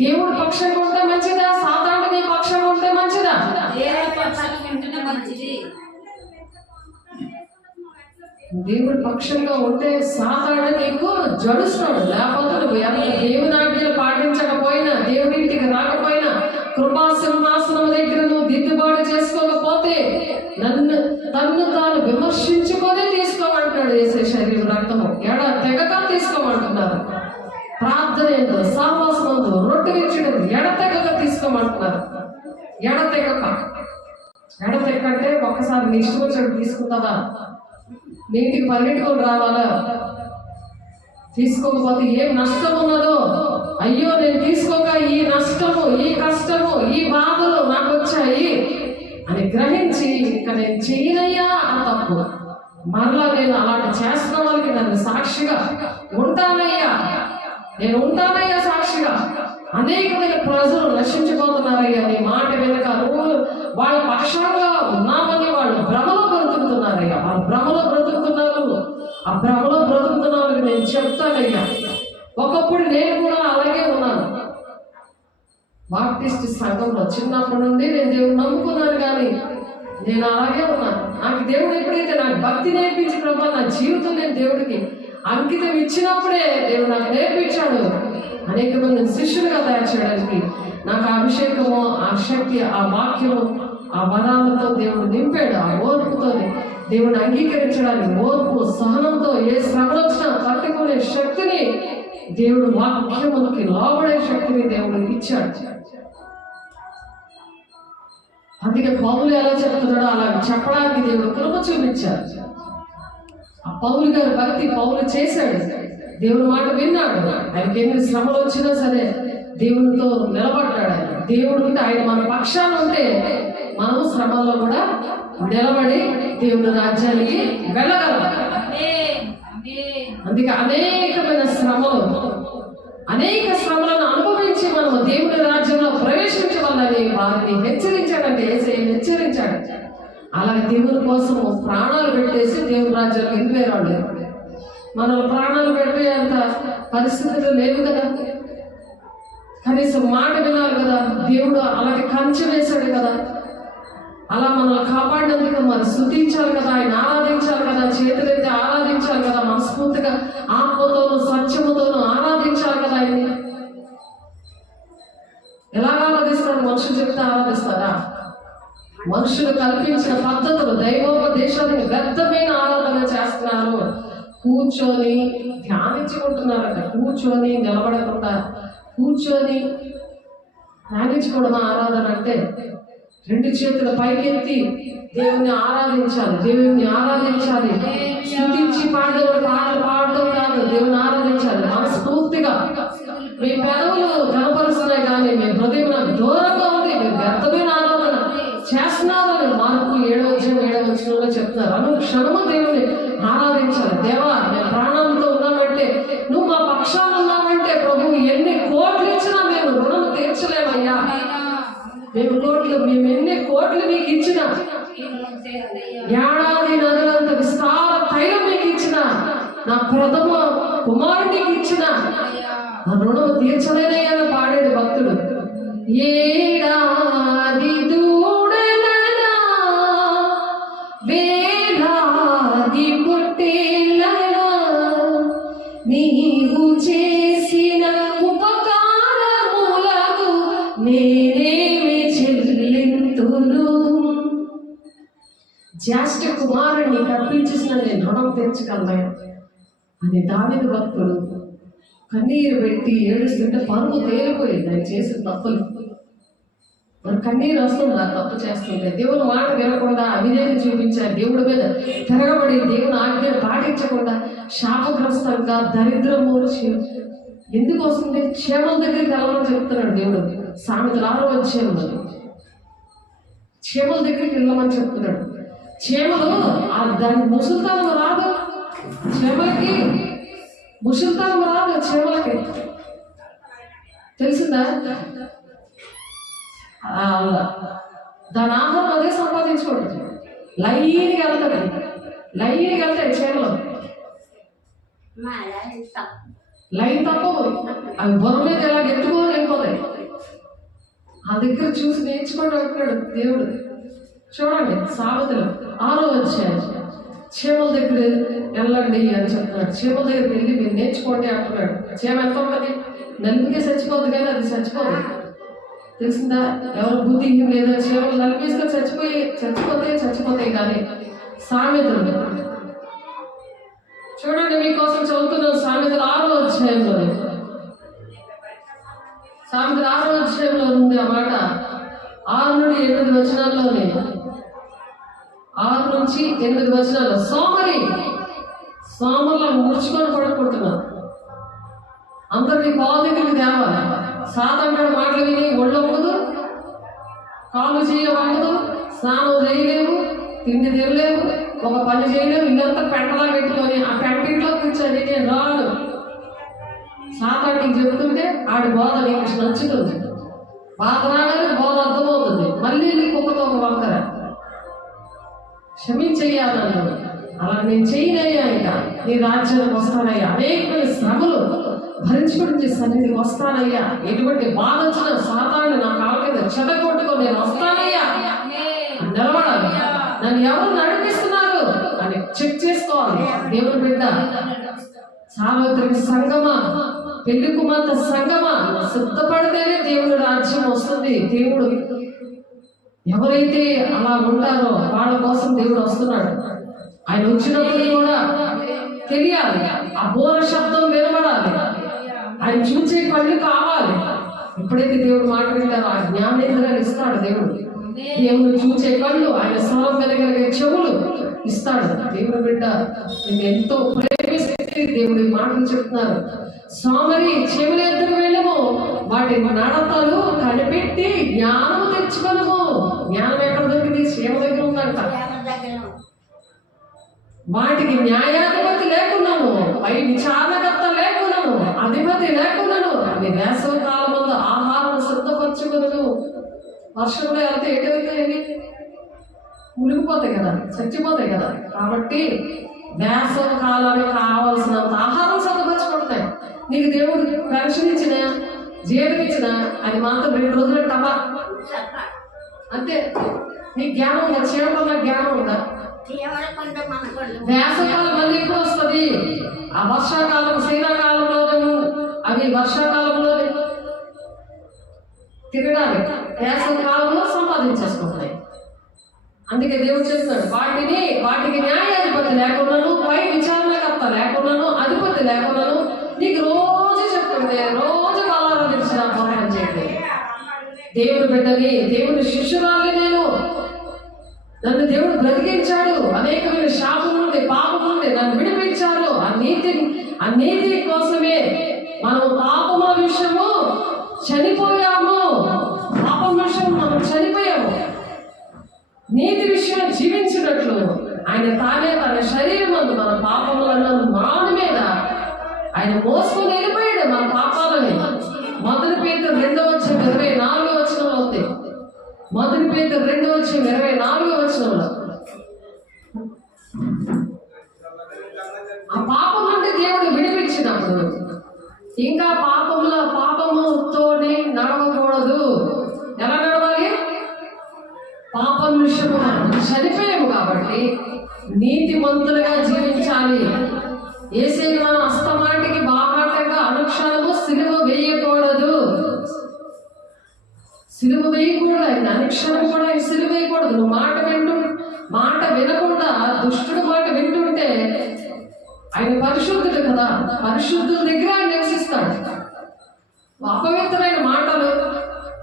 దేవుడు పక్షంగా ఉంటే మంచిదా? సాతాను నీ పక్షంగా ఉంటే మంచిదా? దేవుడు పక్షంగా ఉంటే సాతాను నీకు జడుస్తాడు. లేకపోతే నువ్వు ఎంత దేవుని ఆజ్ఞలు పాటించకపోయినా, దేవుడింటికి రాకపోయినా, కృపా సింహాసనం దగ్గర నువ్వు దిద్దుబాటు చేసుకోకపోతే తన్ను తాను విమర్శించుకొని తీసుకోమంటున్నాడు. వేసే శరీర రక్తము తెగక తీసుకోమంటున్నారు. ప్రార్థన ఎందు, సహవాసమందు, రొట్టె విచ్చడం ఎడతెగక తీసుకోమంటున్నారు. ఎడతెగకంటే ఒక్కసారి నీ ఇష్టం వచ్చినట్టు తీసుకుంటావా? నీటికి పరిగెట్టుకొని రావాలా? తీసుకోకపోతే ఏం నష్టం ఉన్నదో, అయ్యో నేను తీసుకోక ఈ నష్టము, ఈ కష్టము, ఈ బాధలు నాకు వచ్చాయి అని గ్రహించి ఇక నేను చేయనయ్యా ఆ తప్పు, మరలా నేను అలాంటి చేస్తున్న వాళ్ళకి నన్ను సాక్షిగా ఉంటానయ్యా, నేను ఉంటానయ్యా సాక్షిగా. అనేకమైన ప్రజలు నశించిపోతున్నారయ్యా నీ మాట వెనుక, నువ్వు వాళ్ళ పక్షంగా ఉన్నామని వాళ్ళు భ్రమలో బ్రతుకుతున్నారయ్యా, వాళ్ళు భ్రమలో బ్రతుకుతున్నారు. ఆ భ్రమలో బ్రతుకుతున్నాను నేను చెప్తానయ్యా. ఒకప్పుడు నేను కూడా అలాగే ఉన్నాను. బాప్టిస్ట్ సంఘంలో చిన్నప్పటి నుండి నేను దేవుడు నమ్ముకున్నాను, కానీ నేను అలాగే ఉన్నాను. నాకు దేవుడు ఎప్పుడైతే నాకు భక్తి నేర్పించి ప్రభా నా జీవితం నేను దేవుడికి అంకితం ఇచ్చినప్పుడే దేవుడు నాకు నేర్పించాడు అనేక మంది శిష్యులుగా తయారు చేయడానికి. నాకు ఆ అభిషేకము, ఆ శక్తి, ఆ వాక్యము, ఆ వరాలతో దేవుడు నింపాడు. ఆ ఓర్పుతో దేవుడిని అంగీకరించడానికి, ఓర్పు సహనంతో ఏ శ్రమలు వచ్చినా తట్టుకునే శక్తిని దేవుడు, వాక్యములకి లోబడే శక్తిని దేవుడు ఇచ్చాడు. అందుకే పౌలు ఎలా చెప్తున్నాడో అలా చెప్పడానికి దేవుడు కృప చూపించాడు. ఆ పౌలు గారి భక్తి పౌలు చేశాడు, దేవుని మాట విన్నాడు. ఆయనకి ఎన్ని శ్రమలు వచ్చినా సరే దేవునితో నిలబడ్డాడు. దేవుడు ఉంటే, ఆయన మన పక్షాన ఉంటే మనము శ్రమల్లో కూడా నిలబడి దేవుని రాజ్యానికి వెళ్ళగలం. అందుకే అనేకమైన అనేక శ్రమలను అనుభవించి మనము దేవుని రాజ్యంలో ప్రవేశించవాలని వారిని హెచ్చరించాడంటే యేసయ్య హెచ్చరించాడు. అలాగే దేవుని కోసం ప్రాణాలు పెట్టేసి దేవుని రాజ్యంలో వెళ్ళిపోయారు. మనం ప్రాణాలు పెట్టే అంత పరిస్థితులు లేవు కదా, కనీసం మాట వినాలి కదా. దేవుడు అలాగే కంచె వేశాడు కదా, అలా మనల్ని కాపాడినందుకు మరి స్తుతించాలి కదా, ఆయన ఆరాధించాలి కదా, చేతులైతే ఆరాధించాలి కదా, మనస్ఫూర్తిగా ఆత్మతోనూ సత్యముతోనూ ఆరాధించాలి కదా. ఆయన్ని ఎలా ఆరాధిస్తారు? మనుషులు చెప్తే ఆరాధిస్తారా? మనుషులు కల్పించిన పద్ధతులు, దైవోపదేశాన్ని వ్యర్థమైన ఆరాధన చేస్తున్నారు. కూర్చొని ధ్యానించుకుంటున్నారట. కూర్చొని నిలబడకుండా కూర్చొని ధ్యానించుకోవడం ఆరాధన అంటే రెండు చేతుల పైకెత్తి దేవుని ఆరాధించాలి, దేవుని ఆరాధించాలి. స్తుతించి పాడేవాడు పాటలు పాడడం కాదు, దేవుని ఆరాధించాలి మనస్ఫూర్తిగా. మీ పెదవులు కనపరుస్తున్నాయి కానీ మీ హృదయం నాకు దూరంగా ఉంది, మీరు వ్యర్థమైన ఆరాధన చేస్తున్నారని మార్కు 7:7 చెప్తున్నారు. అనుక్షణము దేవుని ఆరాధించాలి. దేవా మేము ప్రాణంతో ఉన్నామంటే, నువ్వు మా పక్షాన ఉన్నామంటే ప్రభువు ఎన్ని కోట్లు ఇచ్చినా మేము రుణం తీర్చలేమయ్యా. మేము ఎన్ని కోట్లు మీకు ఇచ్చిన, ఏడాది నదులంత విస్తార తైలం మీకు ఇచ్చిన, నా ప్రథమ కుమారుడికి ఇచ్చిన నా రుణం తీర్చలేనయ్యా అని పాడాడు భక్తుడు. ఏడాది దూడలనా వేలాది పుట్టేళ్ళనా నీవు చేసిన ఉపకారములకు నేనేమి చెల్లింతును. జ్యేష్ఠ కుమారుణ్ణి కప్పించేసిన నేను రుణం తీర్చగలనయ్యా అని దావీదు భక్తుడు కన్నీరు పెట్టి ఏడుస్తుంటే పరువు తేలిపోయింది ఆయన చేసిన తప్పులు. మరి కన్నీరు వస్తుంది ఆ తప్పు చేస్తుంటే. దేవుని మాట వినకుండా అవిధేయత చూపించారు, దేవుడి మీద తిరగబడి దేవుని ఆజ్ఞను పాటించకుండా శాపగ్రస్తంగా దరిద్రము ఎందుకు వస్తుంది? క్షేమం దగ్గరికి వెళ్ళమని చెప్తున్నాడు దేవుడు. సామెతలు 6వ క్షేమల దగ్గరికి వెళ్ళమని చెప్తున్నాడు. క్షేమలు దాని ముసలితనం రాదు, క్షేమలకి ముసలితనం రాదు, క్షేమలకి తెలిసిందా? దాని ఆహారం అదే సంపాదించుకోండి. లైన్గా వెళ్తాయి క్షేమలు. లైన్ తప్పవు, అవి బొర్ర మీద ఎలా ఎత్తుకోని వెళ్ళిపోతాయి. ఆ దగ్గర చూసి నేర్చుకోండి అంటున్నాడు దేవుడు. చూడండి సామెతలు 6వ చీమల దగ్గర వెళ్ళండి అని చెప్తున్నాడు. చీమల దగ్గరికి వెళ్ళి మీరు నేర్చుకోండి అంటున్నాడు. చీమ ఎంత ఉంటుంది? నలిపికే చచ్చిపోద్ది కానీ అది చచ్చిపోదు, తెలిసిందా? ఎవరు బుద్ధి లేదా చీమలు నలిపేసుకొని చచ్చిపోతాయి కానీ సామెతలు చూడండి. మీకోసం చదువుతున్నాను సామెతలు 6వ సామెతలు 6వ ఉంది ఆ మాట. 6 నుండి 8 వచనాల్లోనే 6 నుంచి 8 వచనాలు సోమరిలా ముడుచుకొని పడుకుంటున్నాను. అందరినీ కాలు దగ్గరికి తేవాలి. సాధారణ మాటలు విని ఒళ్ళు అవ్వదు, కాలు చేయవదు, స్నానం చేయలేవు, తిండి తినలేవు, ఒక పని చేయలేవు, ఇల్లంతా పెంటలా పెట్టుకొని ఆ పెంటింట్లో కూర్చొని నేను రాను సాతానికి చెబుతుంటే ఆడి బోధ నీకు నచ్చుతుంది. బాధ రాగానే బోధ అర్థమవుతుంది. మళ్ళీ నీకు ఒక వంకర క్షమించేయాలన్నాడు. అలా నేను చేయనయ్యా, ఇంకా నీ రాజ్యానికి వస్తానయ్యా, అనేకమైన శ్రమలు భరించుకుంటే సన్నిధికి వస్తానయ్యా, ఎటువంటి బాధ వచ్చినా సాతాన్ని నా కాళ్ళ కింద చెడగొట్టుకొని నేను వస్తానయ్యా నిలబడాలి. నన్ను ఎవరు నడిపిస్తున్నారు అని చెక్ చేసుకోవాలి. దేవుని బిడ్డ సార్వత్రిక సంగమా, పెళ్లి కుమార్తె సంగమా, సిద్ధపడితేనే దేవుని రాజ్యం వస్తుంది. దేవుడు ఎవరైతే అలా ఉంటారో వాళ్ళ కోసం దేవుడు వస్తున్నాడు. ఆయన వచ్చినప్పుడు కూడా తెలియాలి, ఆ బోర శబ్దం వినబడాలి, ఆయన చూసే కళ్ళు కావాలి. ఎప్పుడైతే దేవుడు మాట వింటారో ఆ జ్ఞానేంద్రాలు ఇస్తాడు దేవుడు. దేవుడు చూసే కళ్ళు, ఆయన స్వరం వినగలిగే చెవులు ఇస్తాడు. దేవుడు బిడ్డ నేను ఎంతో ప్రేమిస్తే దేవుడి మాటలు చెప్తున్నారు. సోమరి చెవుల ఎద్దుకు వెళ్ళము, వాటి నడతలు కనిపెట్టి జ్ఞానము తెచ్చుకోనము. జ్ఞానం ఎక్కడ దొరికింది? క్షేమ దగ్గర ఉందంట. వాటికి న్యాయాధిపతి లేకున్నాను, పై విచారణకర్త లేకున్నాను, అధిపతి లేకున్నాను. అది వేసవి కాలం ముందు ఆహారం సిద్ధపరచుకును. వర్షంలో వెళ్తే ఎటువైతే మునిగిపోతాయి కదా, చచ్చిపోతాయి కదా. కాబట్టి వేసవి కాలానికి కావాల్సినంత ఆహారం సిద్ధపరచుకుంటాయి. నీకు దేవుడు పెన్షన్ ఇచ్చిన, జీతం ఇచ్చిన, అది మాత్రం 2 రోజులు టవా అంతే. నీకు జ్ఞానం ఉందా? చేయడం జ్ఞానం ఉందా? వేసవకాలం మళ్ళీ ఎప్పుడు వస్తుంది? ఆ వర్షాకాలం శీతాకాలంలోనూ అవి వర్షాకాలంలోనే తిరగడానికి వేసవకాలంలో సంపాదించేసుకుంటున్నాయి. అందుకే దేవుడు చెప్తున్నాడు, వాటికి న్యాయాధిపతి లేకున్నాను, పై విచారణకర్త లేకున్నాను, అధిపతి లేకున్నాను. నీకు రోజు చెప్తుంది, రోజు కాలాలు తెలిసిన పోరాటం చేయండి. దేవుని బిడ్డని, దేవుని శిష్యురాలి నేను. నన్ను దేవుడు బ్రతికించాడు, అనేకమైన శాపం నుండి, పాపం నుండి నన్ను విడిపించాడు. ఆ నీతి కోసమే మనం పాపముల విషయము చనిపోయాము. పాపం విషయం మనం చనిపోయాము. నీతి విషయం జీవించినట్లు ఆయన తానే తన శరీరం మన పాపములను మాను మీద ఆయన మోసుకొని వెళ్ళిపోయాడు మన పాపాలని. 1 పేతురు 2:24 ఉంది. 1 పేతురు 2:24 ఆ పాపం నుండి దేవుడు విడిపించినప్పుడు ఇంకా పాపముతోనే నడవకూడదు. ఎలా నడవాలి? పాపం విషయము చనిపోయాము కాబట్టి నీతిమంతులుగా జీవించాలి. యేసయ్య మన అస్తమాటికి బాహాటంగా అనుక్షణము సిలువ వేయకూడదు. సిలువ వేయకూడదు. ఆయన అనుక్షణం కూడా సిలువ వేయకూడదు. నువ్వు మాట వినకుండా దుష్టుడు మాట వింటుంటే ఆయన పరిశుద్ధుడు కదా, పరిశుద్ధుల దగ్గర ఆయన నివసిస్తాడు. అపవిత్రమైన మాటలు,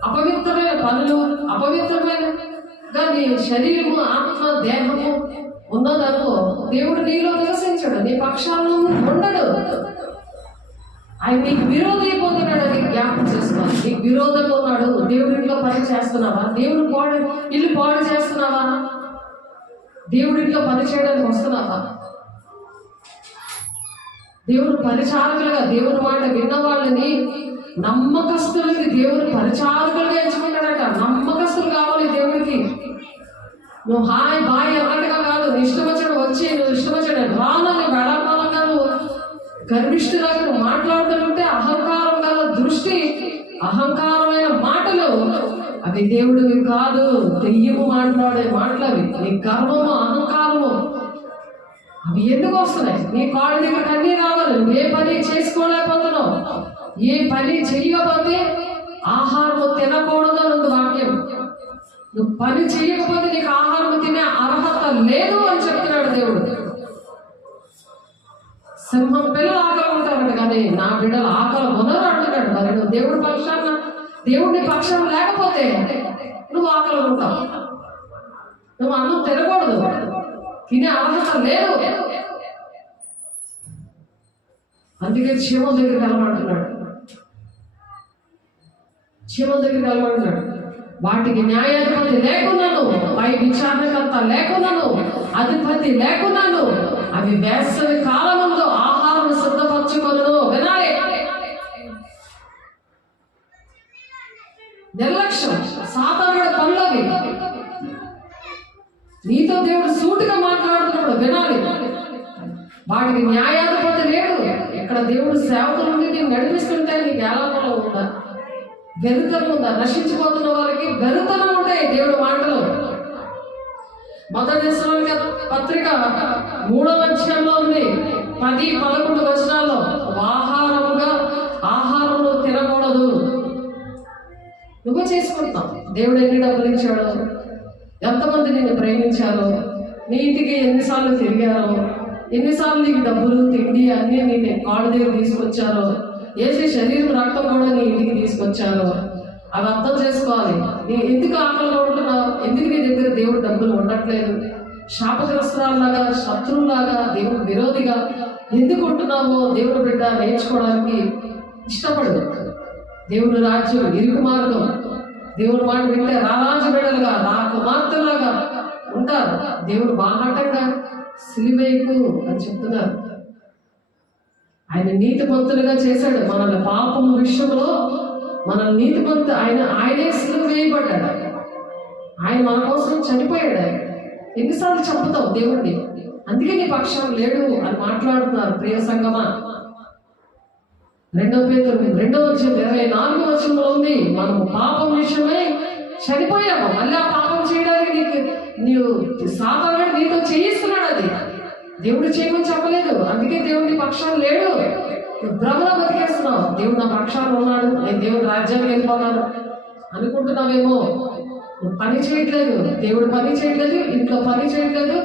అపవిత్రమైన పనులు, అపవిత్రమైన నీ శరీరము, ఆత్మ, దేహము ఉన్నదనుకో, దేవుడు నీలో నివసించడు, నీ పక్షాలను ఉండడు. ఆయన నీకు విరోధం అయిపోతున్నాడు అని జ్ఞాపకం చేసుకోవాలి. నీకు విరోధంగా ఉన్నాడు. దేవుడి ఇంట్లో పని చేస్తున్నావా? దేవుడు ఇల్లు పాడు చేస్తున్నావా? దేవుడి ఇంట్లో పని చేయడానికి వస్తున్నావా? దేవుడు పరిచారకులుగా, దేవుని మాట విన్న వాళ్ళని నమ్మకస్తులకి దేవుడు పరిచారకులుగా ఎంచుకుంటాడట. నమ్మకస్తులు కావాలి దేవుడికి. నువ్వు హాయ్ బాయ్ అన్నట్టుగా కాదు, నీ ఇష్టం వచ్చాడు వచ్చి, నువ్వు ఇష్టం వచ్చాడు రానని వెడపాలంగా నువ్వు గర్విష్ఠులాగా నువ్వు మాట్లాడుతుంటే అహంకారం గల దృష్టి, అహంకారమైన మాటలు అవి దేవుడివి కాదు. దెయ్యము మాట్లాడే మాటలు అవి. నీ గర్వము, అహంకారము అవి ఎందుకు వస్తున్నాయి? నీ కాళ్ళ దగ్గర అన్నీ రావాలి. నువ్వు ఏ పని చేసుకోలేకపోతున్నావు, ఏ పని చెయ్యకపోతే ఆహారము తినకూడదు అన్నది వాక్యం. నువ్వు పని చేయకపోతే నీకు ఆహారం తినే అర్హత లేదు అని చెప్తున్నాడు దేవుడు. సింహం పిల్లలు ఆకలి ఉంటారంట, కానీ నా బిడ్డలు ఆకలి మొదలు అంటున్నాడు. మరి నువ్వు దేవుడిని పక్షం లేకపోతే నువ్వు ఆకలి ఉంటావు. నువ్వు అన్నం తినకూడదు, తినే అర్హత లేదు. అందుకే క్షేమం దగ్గరికి వెళ్ళమంటున్నాడు. క్షేమం దగ్గరికి వెళ్ళమంటున్నాడు. వాటికి న్యాయాధిపతి లేకున్నాను, పై విచారణకర్త లేకున్నాను, అధిపతి లేకున్నాను. అవి వేసవి కాలములో ఆహారం సిద్ధపరచుకొను. వినాలి, నిర్లక్ష్యం సాతానుడి పనులవి. నీతో దేవుడు సూటిగా మాట్లాడుతున్నాడు, వినాలి. వాటికి న్యాయాధిపతి లేడు. ఇక్కడ దేవుడు సేవకుల నుండి నేను నడిపిస్తుంటే నీకు ఏలాపలం ఉందా? వెరుతనం ఉందా? నశించిపోతున్న వారికి వెరుతనం ఉంటాయి దేవుడు మాటలు. మొదటి దశలోనిక పత్రిక 3వ అధ్యాయంలో ఉంది 10-11 వచనాల్లో ఆహారంలో తినకూడదు. నువ్వు చేసుకుంటావు. దేవుడు ఎన్ని డబ్బులు ఇచ్చాడో, ఎంతమంది నిన్ను ప్రేమించారో, నీ ఇంటికి ఎన్నిసార్లు తిరిగారో, ఎన్నిసార్లు నీకు డబ్బులు తిండి అన్నీ నీ కాళ్ళ దగ్గర తీసుకొచ్చారో, ఏసే శరీరం రక్తం కూడా నీ ఇంటికి తీసుకొచ్చారో అవి అర్థం చేసుకోవాలి. నీ ఎందుకు ఆకలిగా ఉంటున్నావు? ఎందుకు నీ దగ్గర దేవుడు డబ్బులు ఉండట్లేదు? శాపగ్రస్తురాల్లాగా, శత్రువులాగా, దేవుడు విరోధిగా ఎందుకు ఉంటున్నావో దేవుడు బిడ్డ నేర్చుకోవడానికి ఇష్టపడు. దేవుని రాజ్యం ఇరుకు మార్గం. దేవుడు మాట వింటే రారాజు బిడ్డలుగా, రా కుమార్తెలాగా ఉంటారు. దేవుడు బాహాటంగా సిలివేయకు అని చెప్తున్నారు. ఆయన నీతిమంతులుగా చేశాడు. మనల్ని పాపం విషయంలో మనల్ని నీతిమంతు ఆయనే సిలువ వేయబడ్డాడు. ఆయన మన కోసం చనిపోయాడు. ఎన్నిసార్లు చెప్పుతావు దేవుణ్ణి? అందుకే నీ పక్షం లేడు అని మాట్లాడుతున్నారు ప్రియ సంగమా. 2 పేతురు 2:24 వచనంలో ఉంది, మనము పాపం విషయమై చనిపోయాము. మళ్ళీ ఆ పాపం చేయడానికి నీవు సాతానుడు నీతో చేయిస్తున్నాడు. అది దేవుడు చేయమని చెప్పలేదు. అందుకే దేవుడి పక్షాలు లేడు. భ్రమలో బతికేస్తున్నావు. దేవుడు నా పక్షాలు ఉన్నాడు, నేను దేవుడి రాజ్యానికి వెళ్ళిపోతాను అనుకుంటున్నావేమో. పని చేయట్లేదు, దేవుడు పని చేయట్లేదు, ఇంట్లో పని చేయట్లేదు.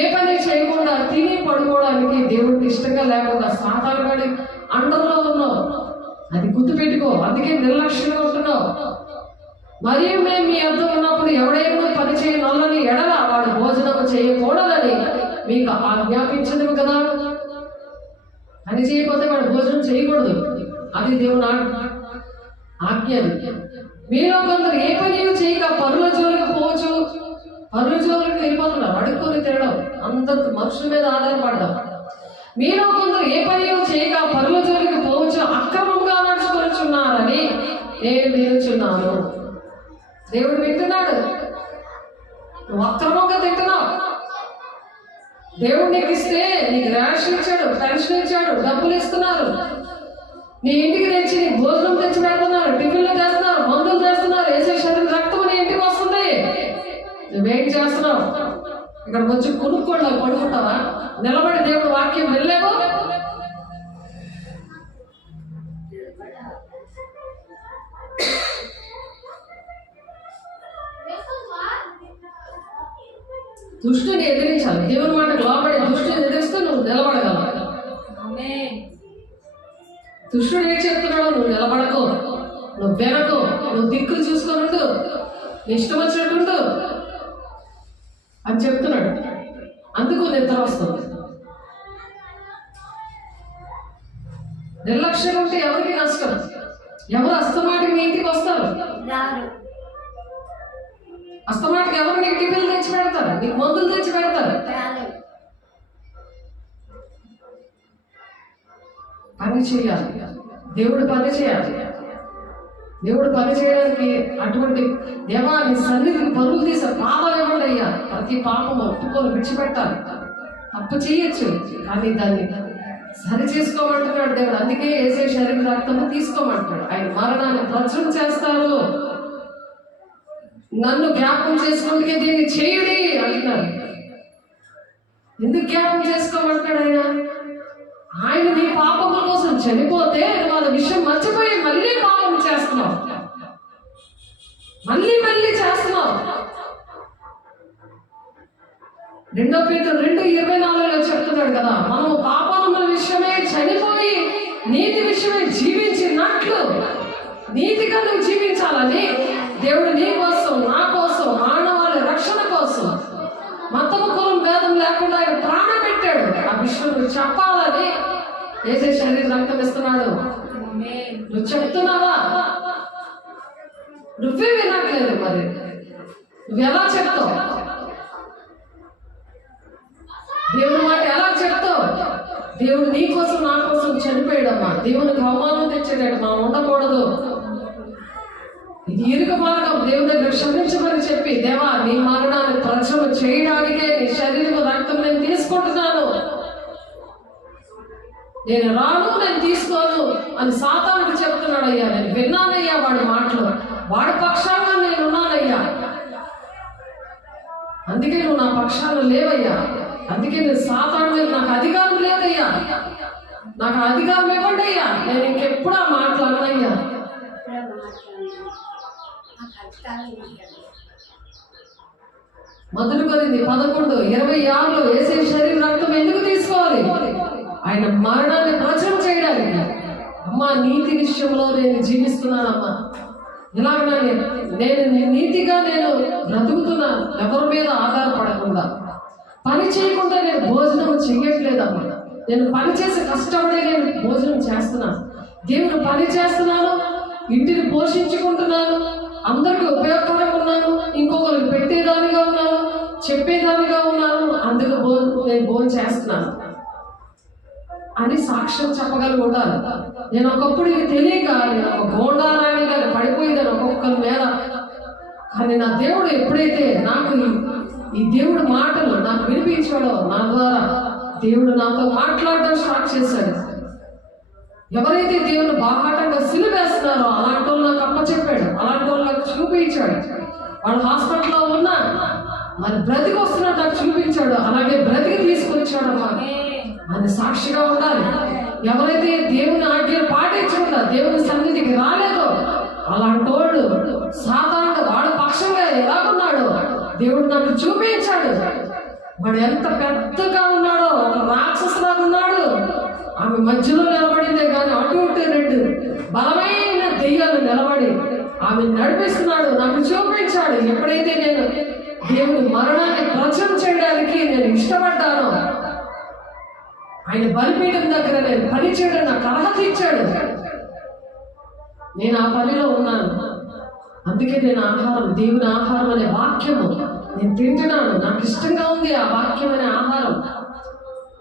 ఏ పని చేయకుండా తిని పడుకోవడానికి దేవుడికి ఇష్టంగా లేకుండా సాతానుడి అండర్లో ఉన్నావు. అది గుర్తుపెట్టుకో. అందుకే నిర్లక్ష్యంగా ఉంటున్నావు. మరియు మేము మీ అర్థం ఉన్నప్పుడు ఎవడైనా పని చేయనొల్లని ఎడల వాడు భోజనం చేయకూడదని మీకు ఆజ్ఞాపించదు కదా. పని చేయకపోతే వాడు భోజనం చేయకూడదు. అది దేవుని ఆజ్ఞ. మీలో కొందరు ఏ పని చేయక పరుల జోలికి పోవచ్చు. పరుల జోలికి వెళ్ళిపోతున్నారు, అడుక్కొని తినడం, అందరు మనుషుల మీద ఆధారపడ్డాం. మీలో కొందరు ఏ పని చేయక పరుల జోలికి పోవచ్చు, అక్రమంగా నడుచుకొనిచున్నారని నేను వినుచున్నాను. దేవుడు వింటున్నాడు. నువ్వు అక్రమంగా తింటున్నావు. దేవుడు నీకు ఇస్తే నీకు రేషన్ ఇచ్చాడు, పెన్షన్ ఇచ్చాడు, డబ్బులు ఇస్తున్నారు. నీ ఇంటికి తెచ్చి నీ భోజనం తెచ్చి పెడుతున్నారు, టిఫిన్లు చేస్తున్నారు, మందులు చేస్తున్నారు, వేసే శరీరం రక్తం నీ ఇంటికి వస్తుంది. నువ్వేం చేస్తున్నావు? ఇక్కడ వచ్చి కొనుక్కోండి పడుకుంటావా? నిలబడి దేవుడు వాక్యం వెళ్ళలేవు. దుష్టుని ఎదిరించాలి. దేవుని మాటకు లోపడి దుష్టుని ఎదిరిస్తే నువ్వు నిలబడగలవు. దుష్టుడు ఏం చెప్తున్నాడు? నువ్వు నిలబడకు, నువ్వు వెనకు, నువ్వు దిక్కులు చూసుకొనుండు, ఇష్టం వచ్చినట్టుండు అని చెప్తున్నాడు. అందుకు నిద్ర వస్తుంది. నిర్లక్ష్యం ఉంటే ఎవరికి నష్టం? ఎవరు అస్తమాటికి మీ ఇంటికి వస్తారు? అస్తమాటికి ఎవరు నీకు టిఫిన్లు తెచ్చి పెడతారు, నీకు మందులు తెచ్చి పెడతారు? పని చేయాలి. దేవుడు పని చేయాలి. దేవుడు పని చేయడానికి అటువంటి దేవాన్ని సన్నిధికి పరుగులు తీసే పాపాలు ఇవ్వండి అయ్యా. ప్రతి పాపం ఒప్పుకొని విడిచిపెట్టాలి. తప్పు చేయొచ్చు, కానీ దాన్ని సరి చేసుకోమంటున్నాడు దేవుడు. అందుకే ఏసే శరీర రక్తము తీసుకోమంటున్నాడు. ఆయన మరణాన్ని ప్రచురం చేస్తారు. నన్ను జ్ఞాపకం చేసుకుంటే దీన్ని చేయుడి అంటున్నాడు. ఎందుకు జ్ఞాపకం చేసుకోమంటున్నాడు ఆయన? ఆయన నీ పాపముల కోసం చనిపోతే వాళ్ళ విషయం మర్చిపోయి మళ్ళీ పాపం చేస్తున్నావు, మళ్ళీ చేస్తున్నావు. 2 పేతురు 2:24 చెప్తున్నాడు కదా, మనము పాపముల విషయమే చనిపోయి నీతి విషయమే జీవించినట్లు నీతిగా నువ్వు జీవించాలని దేవుడు నీ కోసం, నా కోసం, మానవాళి రక్షణ కోసం మతము కులం భేదం లేకుండా ఆయన ప్రాణం పెట్టాడు. ఆ విషయం నువ్వు చెప్పాలని ఏసే శరీరం రక్తం ఇస్తున్నాడు. నువ్వు చెప్తున్నావా? నువ్వే వినట్లేదు, మరి నువ్వెలా చెప్తావు? దేవుని మాట ఎలా చెప్తావు? దేవుడు నీ కోసం నా కోసం చనిపోయాడమ్మా. దేవునికి అవమానం తెచ్చాడు. మనం ఉండకూడదు. ఇది ఇరుక మార్గం. దేవుని దగ్గర క్షమించమని చెప్పి, దేవా నీ మరణాన్ని ప్రచురం చేయడానికే నీ శరీరం రక్తం నేను తీసుకుంటున్నాను, నేను రాను, నేను తీసుకోను అని సాతానుడు చెప్తున్నాడు. అయ్యా నేను విన్నానయ్యా వాడి మాటలు, వాడి పక్షాన నేను ఉన్నానయ్యా, అందుకే నువ్వు నా పక్షాన లేవయ్యా, అందుకే నేను సాతాను మీద నాకు అధికారం లేదయ్యా, నాకు అధికారం ఇవ్వండి అయ్యా, నేను ఇంకెప్పుడు ఆ మాటలు అన్నయ్యా. మొదటి కొరింథీ 11:26 యేసు శరీర రక్తం ఎందుకు తీసుకోవాలి? ఆయన మరణాన్ని ప్రచురం చేయడానికి. అమ్మా నీతి విషయంలో నేను జీవిస్తున్నానమ్మా, ఇలాగ నేను నీతిగా నేను బ్రతుకుతున్నాను, ఎవరి మీద ఆధారపడకుండా. పని చేయకుండా నేను భోజనం చెయ్యట్లేదమ్మా, నేను పని చేసి కష్టపడి నేను భోజనం చేస్తున్నాను, దేవుని పని చేస్తున్నాను, ఇంటిని పోషించుకుంటున్నాను, అందరికీ ఉపయోగకరంగా ఉన్నాను, ఇంకొకరికి పెట్టేదానిగా ఉన్నాను, చెప్పేదానిగా ఉన్నాను, అందుకు నేను భోజనం చేస్తున్నాను అని సాక్ష్యం చెప్పగలిగి ఉండాలి. నేను ఒకప్పుడు ఇది తెలియక నేను ఒక గోండారాణిగా పడిపోయిందని ఒక్కొక్కరి మీద. కానీ నా దేవుడు ఎప్పుడైతే నాకు ఈ దేవుడు మాటలు నాకు వినిపించాడో, నా ద్వారా దేవుడు నాతో మాట్లాడడం స్టార్ట్ చేశాడు. ఎవరైతే దేవుని బాహాటంగా సిలువేస్తున్నారో అలాంటి వాళ్ళు నాకు అప్పచెప్పాడు, అలాంటి వాళ్ళు నాకు చూపించాడు. వాళ్ళు హాస్పిటల్లో ఉన్నా మరి బ్రతికి వస్తున్నట్టు నాకు చూపించాడు, అలాగే బ్రతికి తీసుకొచ్చాడు అమ్మా అని సాక్షిగా ఉండాలి. ఎవరైతే దేవుని ఆజ్ఞలు పాటించకుండా దేవుని సన్నిధికి రాలేదో అలాంటి వాళ్ళు సాధారణంగా వాడు పక్షంగా ఎలాగున్నాడో దేవుడు నాకు చూపించాడు. వాడు ఎంత పెద్దగా ఉన్నాడో, ఒక రాక్షసులాగా ఉన్నాడు. ఆమె మధ్యలో నిలబడిందే కానీ అటు ఇటు రెండు బలమైన దెయ్యాలు నిలబడి ఆమె నడిపిస్తున్నాడు, నాకు చూపించాడు. ఎప్పుడైతే నేను దేవుని మరణాన్ని ప్రచురం చేయడానికి నేను ఇష్టపడ్డానో, ఆయన బలిపీఠం దగ్గర నేను పని చేయడం నాకు అర్హత ఇచ్చాడు. నేను ఆ పనిలో ఉన్నాను, అందుకే నేను ఆహారం, దేవుని ఆహారం అనే వాక్యము నేను తింటున్నాను, నాకు ఇష్టంగా ఉంది ఆ వాక్యం అనే ఆహారం.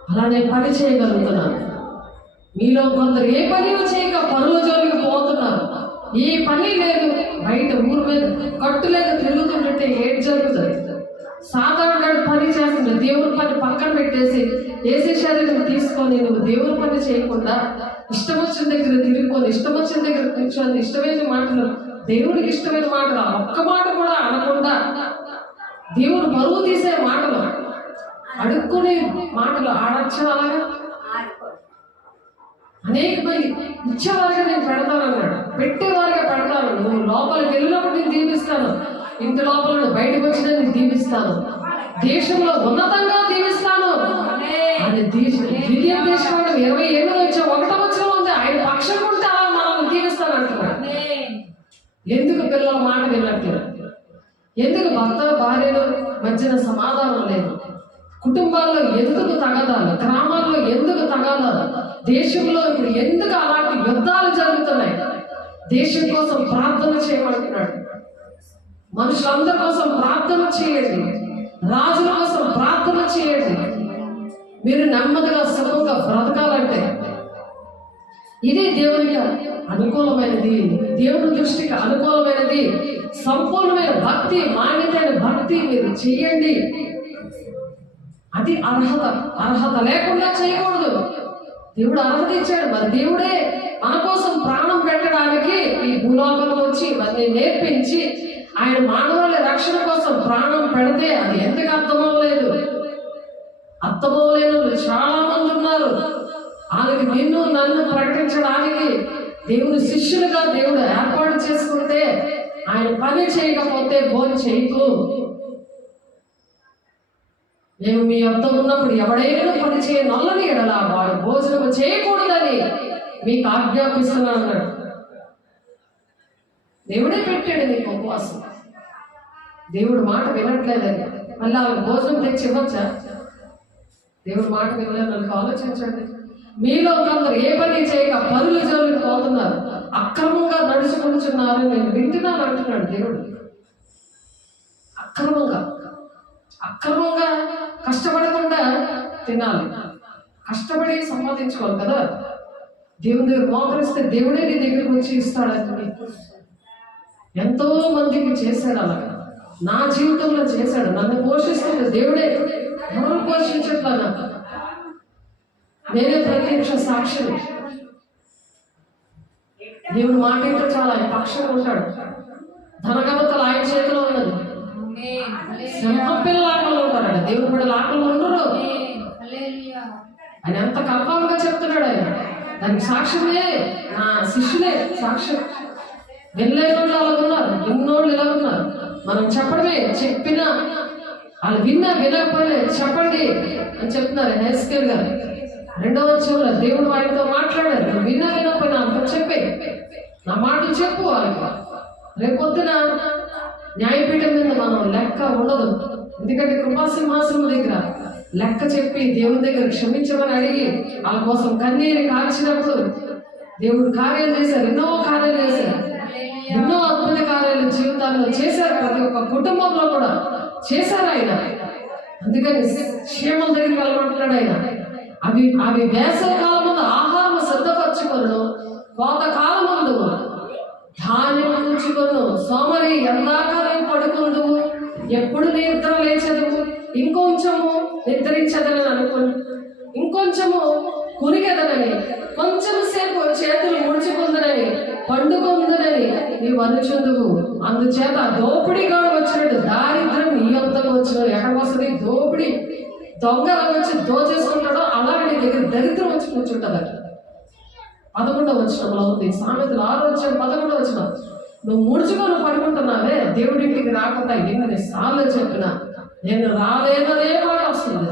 అలా నేను పని చేయగలుగుతున్నాను. మీలో కొందరు ఏ పని చేయక పరుల జోలికి పోతున్నారు, ఏ పని లేదు, బయట ఊరు మీద కట్టులేక తిరుగుతుంటే ఏం జరుగుతుంది? సాధారణ పని చేస్తుంది, దేవుని పని పక్కన పెట్టేసి ఏసే శరీరం తీసుకొని నువ్వు దేవుని పని చేయకుండా ఇష్టం వచ్చిన దగ్గర తిరుగుకొని, ఇష్టం వచ్చిన దగ్గర కూర్చొని, ఇష్టమైన మాటలు, దేవుడికి ఇష్టమైన మాటలు ఒక్క మాట కూడా అనకుండా, దేవుడు బరువు తీసే మాటలు, అడుక్కునే మాటలు ఆడచ్చు, అలాగా అనేక మంది ఇచ్చేవారిగా నేను పెడతానన్నాడు, పెట్టేవారిగా పెడతాను. నువ్వు లోపలికి వెళ్ళినప్పుడు నేను దీవిస్తాను, ఇంటి లోపల బయటకు వచ్చినా నేను దీవిస్తాను, దేశంలో ఉన్నతంగా దీవిస్తాను అని ద్వితీయ దేశం 27 వచ్చే 1వ వచనం ఉంది. ఆయన పక్షం ఉంటే అలా మనం దీవిస్తాను అంటున్నాడు. ఎందుకు పిల్లల మాట వినట్లేదు? ఎందుకు భర్త భార్యల మధ్యన సమాధానం లేదు? కుటుంబాల్లో ఎందుకు తగాదాలు? గ్రామాల్లో ఎందుకు తగాదాలు? దేశంలో ఇప్పుడు ఎందుకు అలాంటి యుద్ధాలు జరుగుతున్నాయి? దేశం కోసం ప్రార్థన చేయమంటున్నాడు. మనుషులందరి కోసం ప్రార్థన చేయండి, రాజుల కోసం ప్రార్థన చేయండి. మీరు నెమ్మదిగా సుఖంగా బ్రతకాలంటే ఇది దేవునికి అనుకూలమైనది, దేవుని దృష్టికి అనుకూలమైనది. సంపూర్ణమైన భక్తి, మాన్యతైన భక్తి మీరు చెయ్యండి. అది అర్హత లేకుండా చేయకూడదు. దేవుడు అర్హత ఇచ్చాడు. మరి దేవుడే మన కోసం ప్రాణం పెట్టడానికి ఈ భూలోకంలో వచ్చి మనల్ని నేర్పించి ఆయన మానవుల రక్షణ కోసం ప్రాణం పెడితే అది ఎందుకు అర్థమవలేదు? అర్థమవలేని చాలా మంది ఉన్నారు. ఆయనకి నిన్ను నన్ను ప్రకటించడానికి దేవుని శిష్యులుగా దేవుడు ఏర్పాటు చేసుకుంటే ఆయన పని చేయకపోతే భోజనం చేయకు. మేము మీ వద్ద ఉన్నప్పుడు ఎవడైనా పని చేయనొల్లని ఎడలా వాడు భోజనం చేయకూడదని మీకు ఆజ్ఞాపిస్తున్నాను అన్నాడు. దేవుడే పెట్టాడు నీకు ఉపవాసం. దేవుడు మాట వినట్లేదని మళ్ళీ వాళ్ళకి భోజనం తెచ్చి ఇవ్వచ్చా? దేవుడు మాట వినలేదు మనకు ఆలోచించండి. మీలో కొందరు ఏ పని చేయక పనుల జోలికి పోతున్నారు, అక్రమంగా నడుచుకుంటూ అడుగుచున్నారు, నేను వింటున్నాను అంటున్నాడు దేవుడు. అక్రమంగా కష్టపడకుండా తినాలి, కష్టపడి సంపాదించుకోవాలి కదా. దేవుని దగ్గర మోకరిస్తే దేవుడే నీ దగ్గరకు వచ్చి ఇస్తాడని ఎంతో మందికి చేశాడు. అలాగా నా జీవితంలో చేశాడు. నన్ను పోషిస్తుంది దేవుడే, ఎవరు పోషించట్లా నాకు. నేనే ప్రత్యక్ష సాక్షిని. దేవుడు మాట ఏంటో చాలా ఆయన పక్షంగా ఉంటాడు. ధనగమతలు ఆయన చేతిలో ఉన్నది. సింహం పిల్లల ఆటలో ఉంటారట, దేవుడు బిడ్డల ఆటలో ఉండరు. ఆయన ఎంత కన్ఫామ్గా చెప్తున్నాడు. ఆయన దానికి సాక్ష్యమే నా శిష్యులే సాక్ష్యం. వెళ్ళలేని వాళ్ళు అలా ఉన్నారు, విన్నోళ్ళు ఇలా ఉన్నారు. మనం చెప్పడమే, చెప్పినా వాళ్ళు వినకపోయినా చెప్పండి అని చెప్తున్నారు హెస్కేల్ గారు. 2వ అధ్యాయంలో దేవుడు వారితో మాట్లాడారు. నువ్వు వినకపోయినా అంత చెప్పే, నా మాటలు చెప్పు వాళ్ళకి. రేపొద్దున న్యాయపీఠం మీద మనం లెక్క ఉండదు. ఎందుకంటే కృపాసింహాసనం దగ్గర లెక్క చెప్పి దేవుని దగ్గర క్షమించమని అడిగి వాళ్ళ కోసం కన్నీరు కాల్చినప్పుడు దేవుడు కార్యాలు చేశారు, ఎన్నో కార్యాలు చేశారు, ఎన్నో అద్భుత కార్యాలు జీవితాల్లో చేశారు. ప్రతి ఒక్క కుటుంబంలో కూడా చేశారు ఆయన. అందుకని క్షేమం దగ్గరికి వెళ్ళమంటున్నాడు ఆయన. అవి వేసవ కాలం ముందు ఆహారం సిద్ధపరచుకొను, కోత కాలం ముందు ధాన్యం ఉంచుకొను. సోమరి ఎందాకాలం పడుకుందు, ఎప్పుడు నిద్ర లేచదు. ఇంకొంచెము నిద్రించదని అనుకుని, ఇంకొంచెము కునికెదనని, కొంచెం సేపు చేతులు ముడుచుకుందనని, పండుకుందనని నీవు అనుచుందువు. అందుచేత దోపిడిగాడు వచ్చినట్టు దారిద్ర్యం నీ యొద్దకు వచ్చిన. ఎక్కడికి వస్తుంది? దోపిడి, దొంగలు వచ్చి దోచేసుకుంటాడో అలాగే నీ దగ్గర దరిద్రం వచ్చి కూర్చుంటుంది. 11వ వచనంలో ఉంది, సామెతలు 6వ అధ్యాయం 11వ వచనం. నువ్వు ముడుచుకొని పడుకుంటున్నావే, దేవుడింటికి రాకుండా ఎన్ని సార్లు చెప్పినా నేను రాలేదనే మాట వస్తుంది.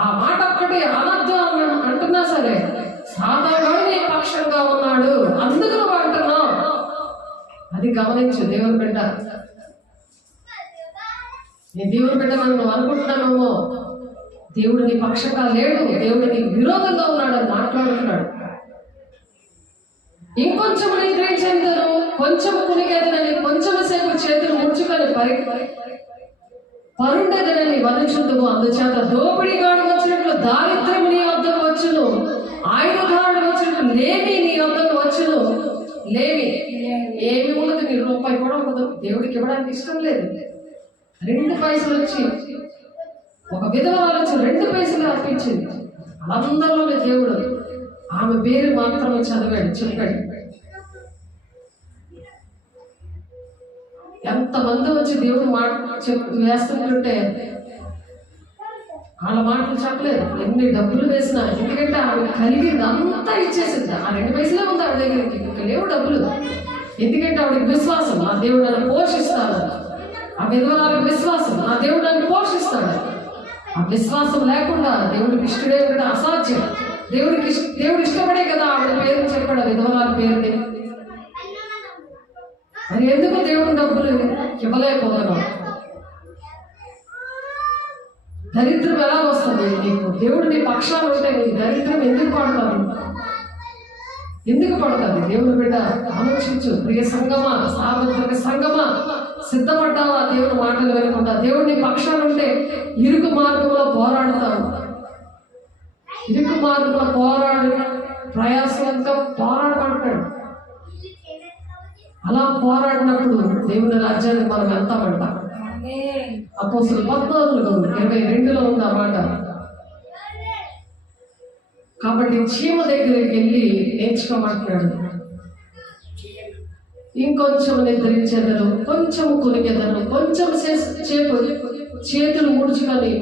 ఆ మాట ఒక్కటి అనర్థం అంటున్నా సరే, సాతానుడు నీ పక్షంగా ఉన్నాడు, అందుకు నువ్వు అంటున్నావు. అది గమనించు దేవుని బిడ్డ. నీ దేవుని బిడ్డ నువ్వు అనుకుంటున్నావేమో, దేవుడు నీ పక్షంగా లేడు, దేవుడు నీకు విరోధంగా ఉన్నాడని మాట్లాడుతున్నాడు. ఇంకొంచెం నిద్రించేందును, కొంచెం కునికెదనని, కొంచెం సేపు చేతులు ముడుచుకొని పరుండెదనని వనుచుందువు. అందుచేత దోపిడిగాడు వచ్చినట్లు దారిద్ర్యం నీ వద్దకు వచ్చును, ఆయుధాడు వచ్చినట్లు లేమి నీ వద్దకు వచ్చును. లేమి ఏమి ఉండదు, నీ రూపాయి కూడా ఉండదు. దేవుడికి ఇవ్వడానికి ఇష్టం లేదు. 2 పైసలు వచ్చి ఒక విధవరాలు వచ్చి 2 పైసలు అర్పించింది. అందరిలోనే దేవుడు ఆమె పేరు మాత్రమే చెప్పాడు. ఎంతమంది వచ్చి దేవుడు మాట వేస్తుంటుంటే వాళ్ళ మాటలు చెప్పలేదు. ఎన్ని డబ్బులు వేసినా, ఎందుకంటే ఆమె కలిగింది అంతా ఇచ్చేసింది. ఆ 2 పైసలే ఉంది ఆవిడ దగ్గరికి, ఇంకా లేవు డబ్బులు. ఎందుకంటే ఆవిడకి విశ్వాసం, నా దేవుడు నన్ను పోషిస్తాడు. ఆ విధవరాలకు విశ్వాసం, నా దేవుడు నన్ను పోషిస్తాడు. ఆ విశ్వాసం లేకుండా దేవుడికి ఇష్టడే కూడా అసాధ్యం. దేవుడు ఇష్టపడే కదా ఆవిడ పేరుని చెప్పాడు, విధవరాల పేరుని. మరి ఎందుకు దేవుడు డబ్బులు ఇవ్వలేకపోతున్నావు? దరిద్రం ఎలా వస్తుంది నీకు? దేవుడు నీ పక్షాలు ఉంటే నీ దరిద్రం ఎందుకు పడుతుంది? దేవుని బిడ్డ ఆలోచించు. ప్రియ సంగమా, సార్వత్రిక సంగమా, సిద్ధపడ్డావా దేవుని మాటలు వినకుండా? దేవుడి పక్షాలు ఉంటే ఇరుకు మార్గంలో పోరాడతావు. ఇరుకు మార్గంలో ప్రయాసంగా పోరాడమంటాడు. అలా పోరాడినప్పుడు దేవుని రాజ్యానికి మనం వెళ్తామంట. అపోస్తలుల 14:22 ఉంది ఆ మాట. కాబట్టి చీమ దగ్గరికి వెళ్ళి నేర్చుకోమంటున్నాడు. ఇంకొంచెం నిద్రించేదను, కొంచెం కునికెదను, కొంచెం చేతులు ముడుచుకొని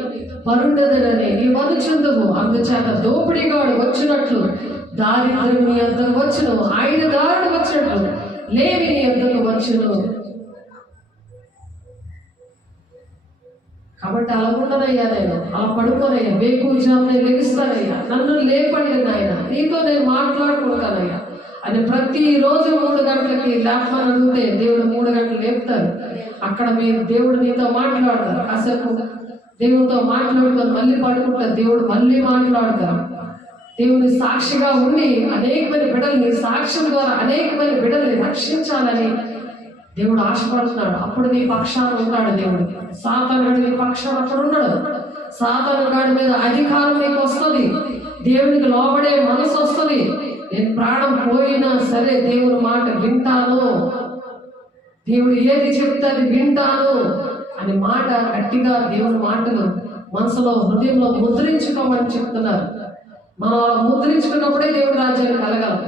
పరుండెదనని నీ వనుచుందువు. అందుచేత దోపిడిగాడు వచ్చినట్లు దారిద్ర్యం నీ వద్దకు వచ్చును, ఆయుధదారుడు వచ్చినట్లు లేమి నీ వద్దకు వచ్చును. కాబట్టి అలా ఉండనయ్యా, నేను అలా పడుకోనయ్యా, వేకువజామునే లెగుస్తానయ్యా, నన్ను లేపండి నాయన, నీతో నేను మాట్లాడుకుంటానయ్యా అని ప్రతిరోజు 3 గంటలకి లేపమని అడిగితే దేవుడు 3 గంటలు లేపుతారు. అక్కడ మీరు దేవుడు నీతో మాట్లాడతారు. కాసేపు దేవుడితో మాట్లాడుకొని మళ్ళీ పడుకుంటారు, దేవుడు మళ్ళీ మాట్లాడతారు. దేవుని సాక్షిగా ఉండి అనేకమైన బిడ్డల్ని సాక్ష్యం ద్వారా అనేకమైన బిడ్డల్ని రక్షించాలని దేవుడు ఆశపడుతున్నాడు. అప్పుడు నీ పక్షాన ఉంటాడు దేవుడు. సాతానుగాడు నీ పక్షాన అక్కడ ఉన్నాడు. సాతానుగాడి మీద అధికారం నీకు వస్తుంది. దేవునికి లోబడే మనసు వస్తుంది. నేను ప్రాణం పోయినా సరే దేవుని మాట వింటాను, దేవుడు ఏది చెప్తే అది వింటాను అని మాట గట్టిగా దేవుని మాటలు మనసులో హృదయంలో ముద్రించుకోమని చెప్తున్నారు. మనం అలా ముద్రించుకున్నప్పుడే దేవుడి రాజ్యాన్ని కలగాలి.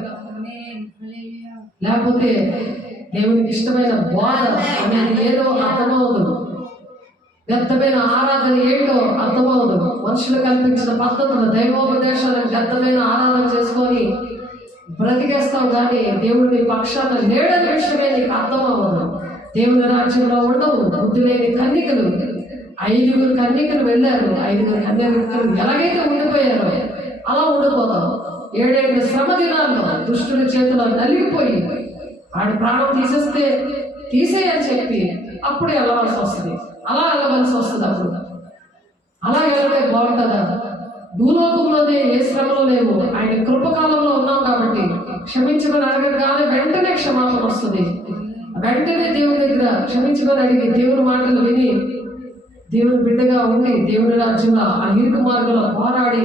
లేకపోతే దేవునికి ఇష్టమైన బోధ అనేది ఏదో అర్థమవుతుంది, వ్యర్థమైన ఆరాధన ఏంటో అర్థమవుదు. మనుషులు కల్పించిన పద్ధతులు దైవోపదేశాలను వ్యర్థమైన ఆరాధన చేసుకొని బ్రతికేస్తావు, కానీ దేవుడి పక్షాన లేడని విషయమే నీకు అర్థమవ్వదు. దేవుని రాజ్యంలో ఉండవు బుద్ధి లేని కన్నికలు. 5 కన్నికలు వెళ్ళారు. 5 కన్యకలు ఎలాగైతే ఉండిపోయారో అలా ఉండిపోతాం. 7 శ్రమ దినాల్లో దుష్టుల చేతిలో నలిగిపోయి ఆడి ప్రాణం తీసేయని చెప్పి అప్పుడు వెళ్ళవలసి వస్తుంది. అలా వెళ్ళవలసి వస్తుంది. అప్పుడు అలా వెళ్తే బాగుంటుందా? భూలోకంలోనే ఏ శ్రమలు లేవు, ఆయన కృపకాలంలో ఉన్నాం కాబట్టి క్షమించమని అడగగానే వెంటనే క్షమాపణ వస్తుంది. వెంటనే దేవుని దగ్గర క్షమించమని అడిగి దేవుని మాటలు విని దేవుని బిడ్డగా ఉండి దేవుని రాజ్యంలో ఆ ఇరుకు మార్గంలో పోరాడి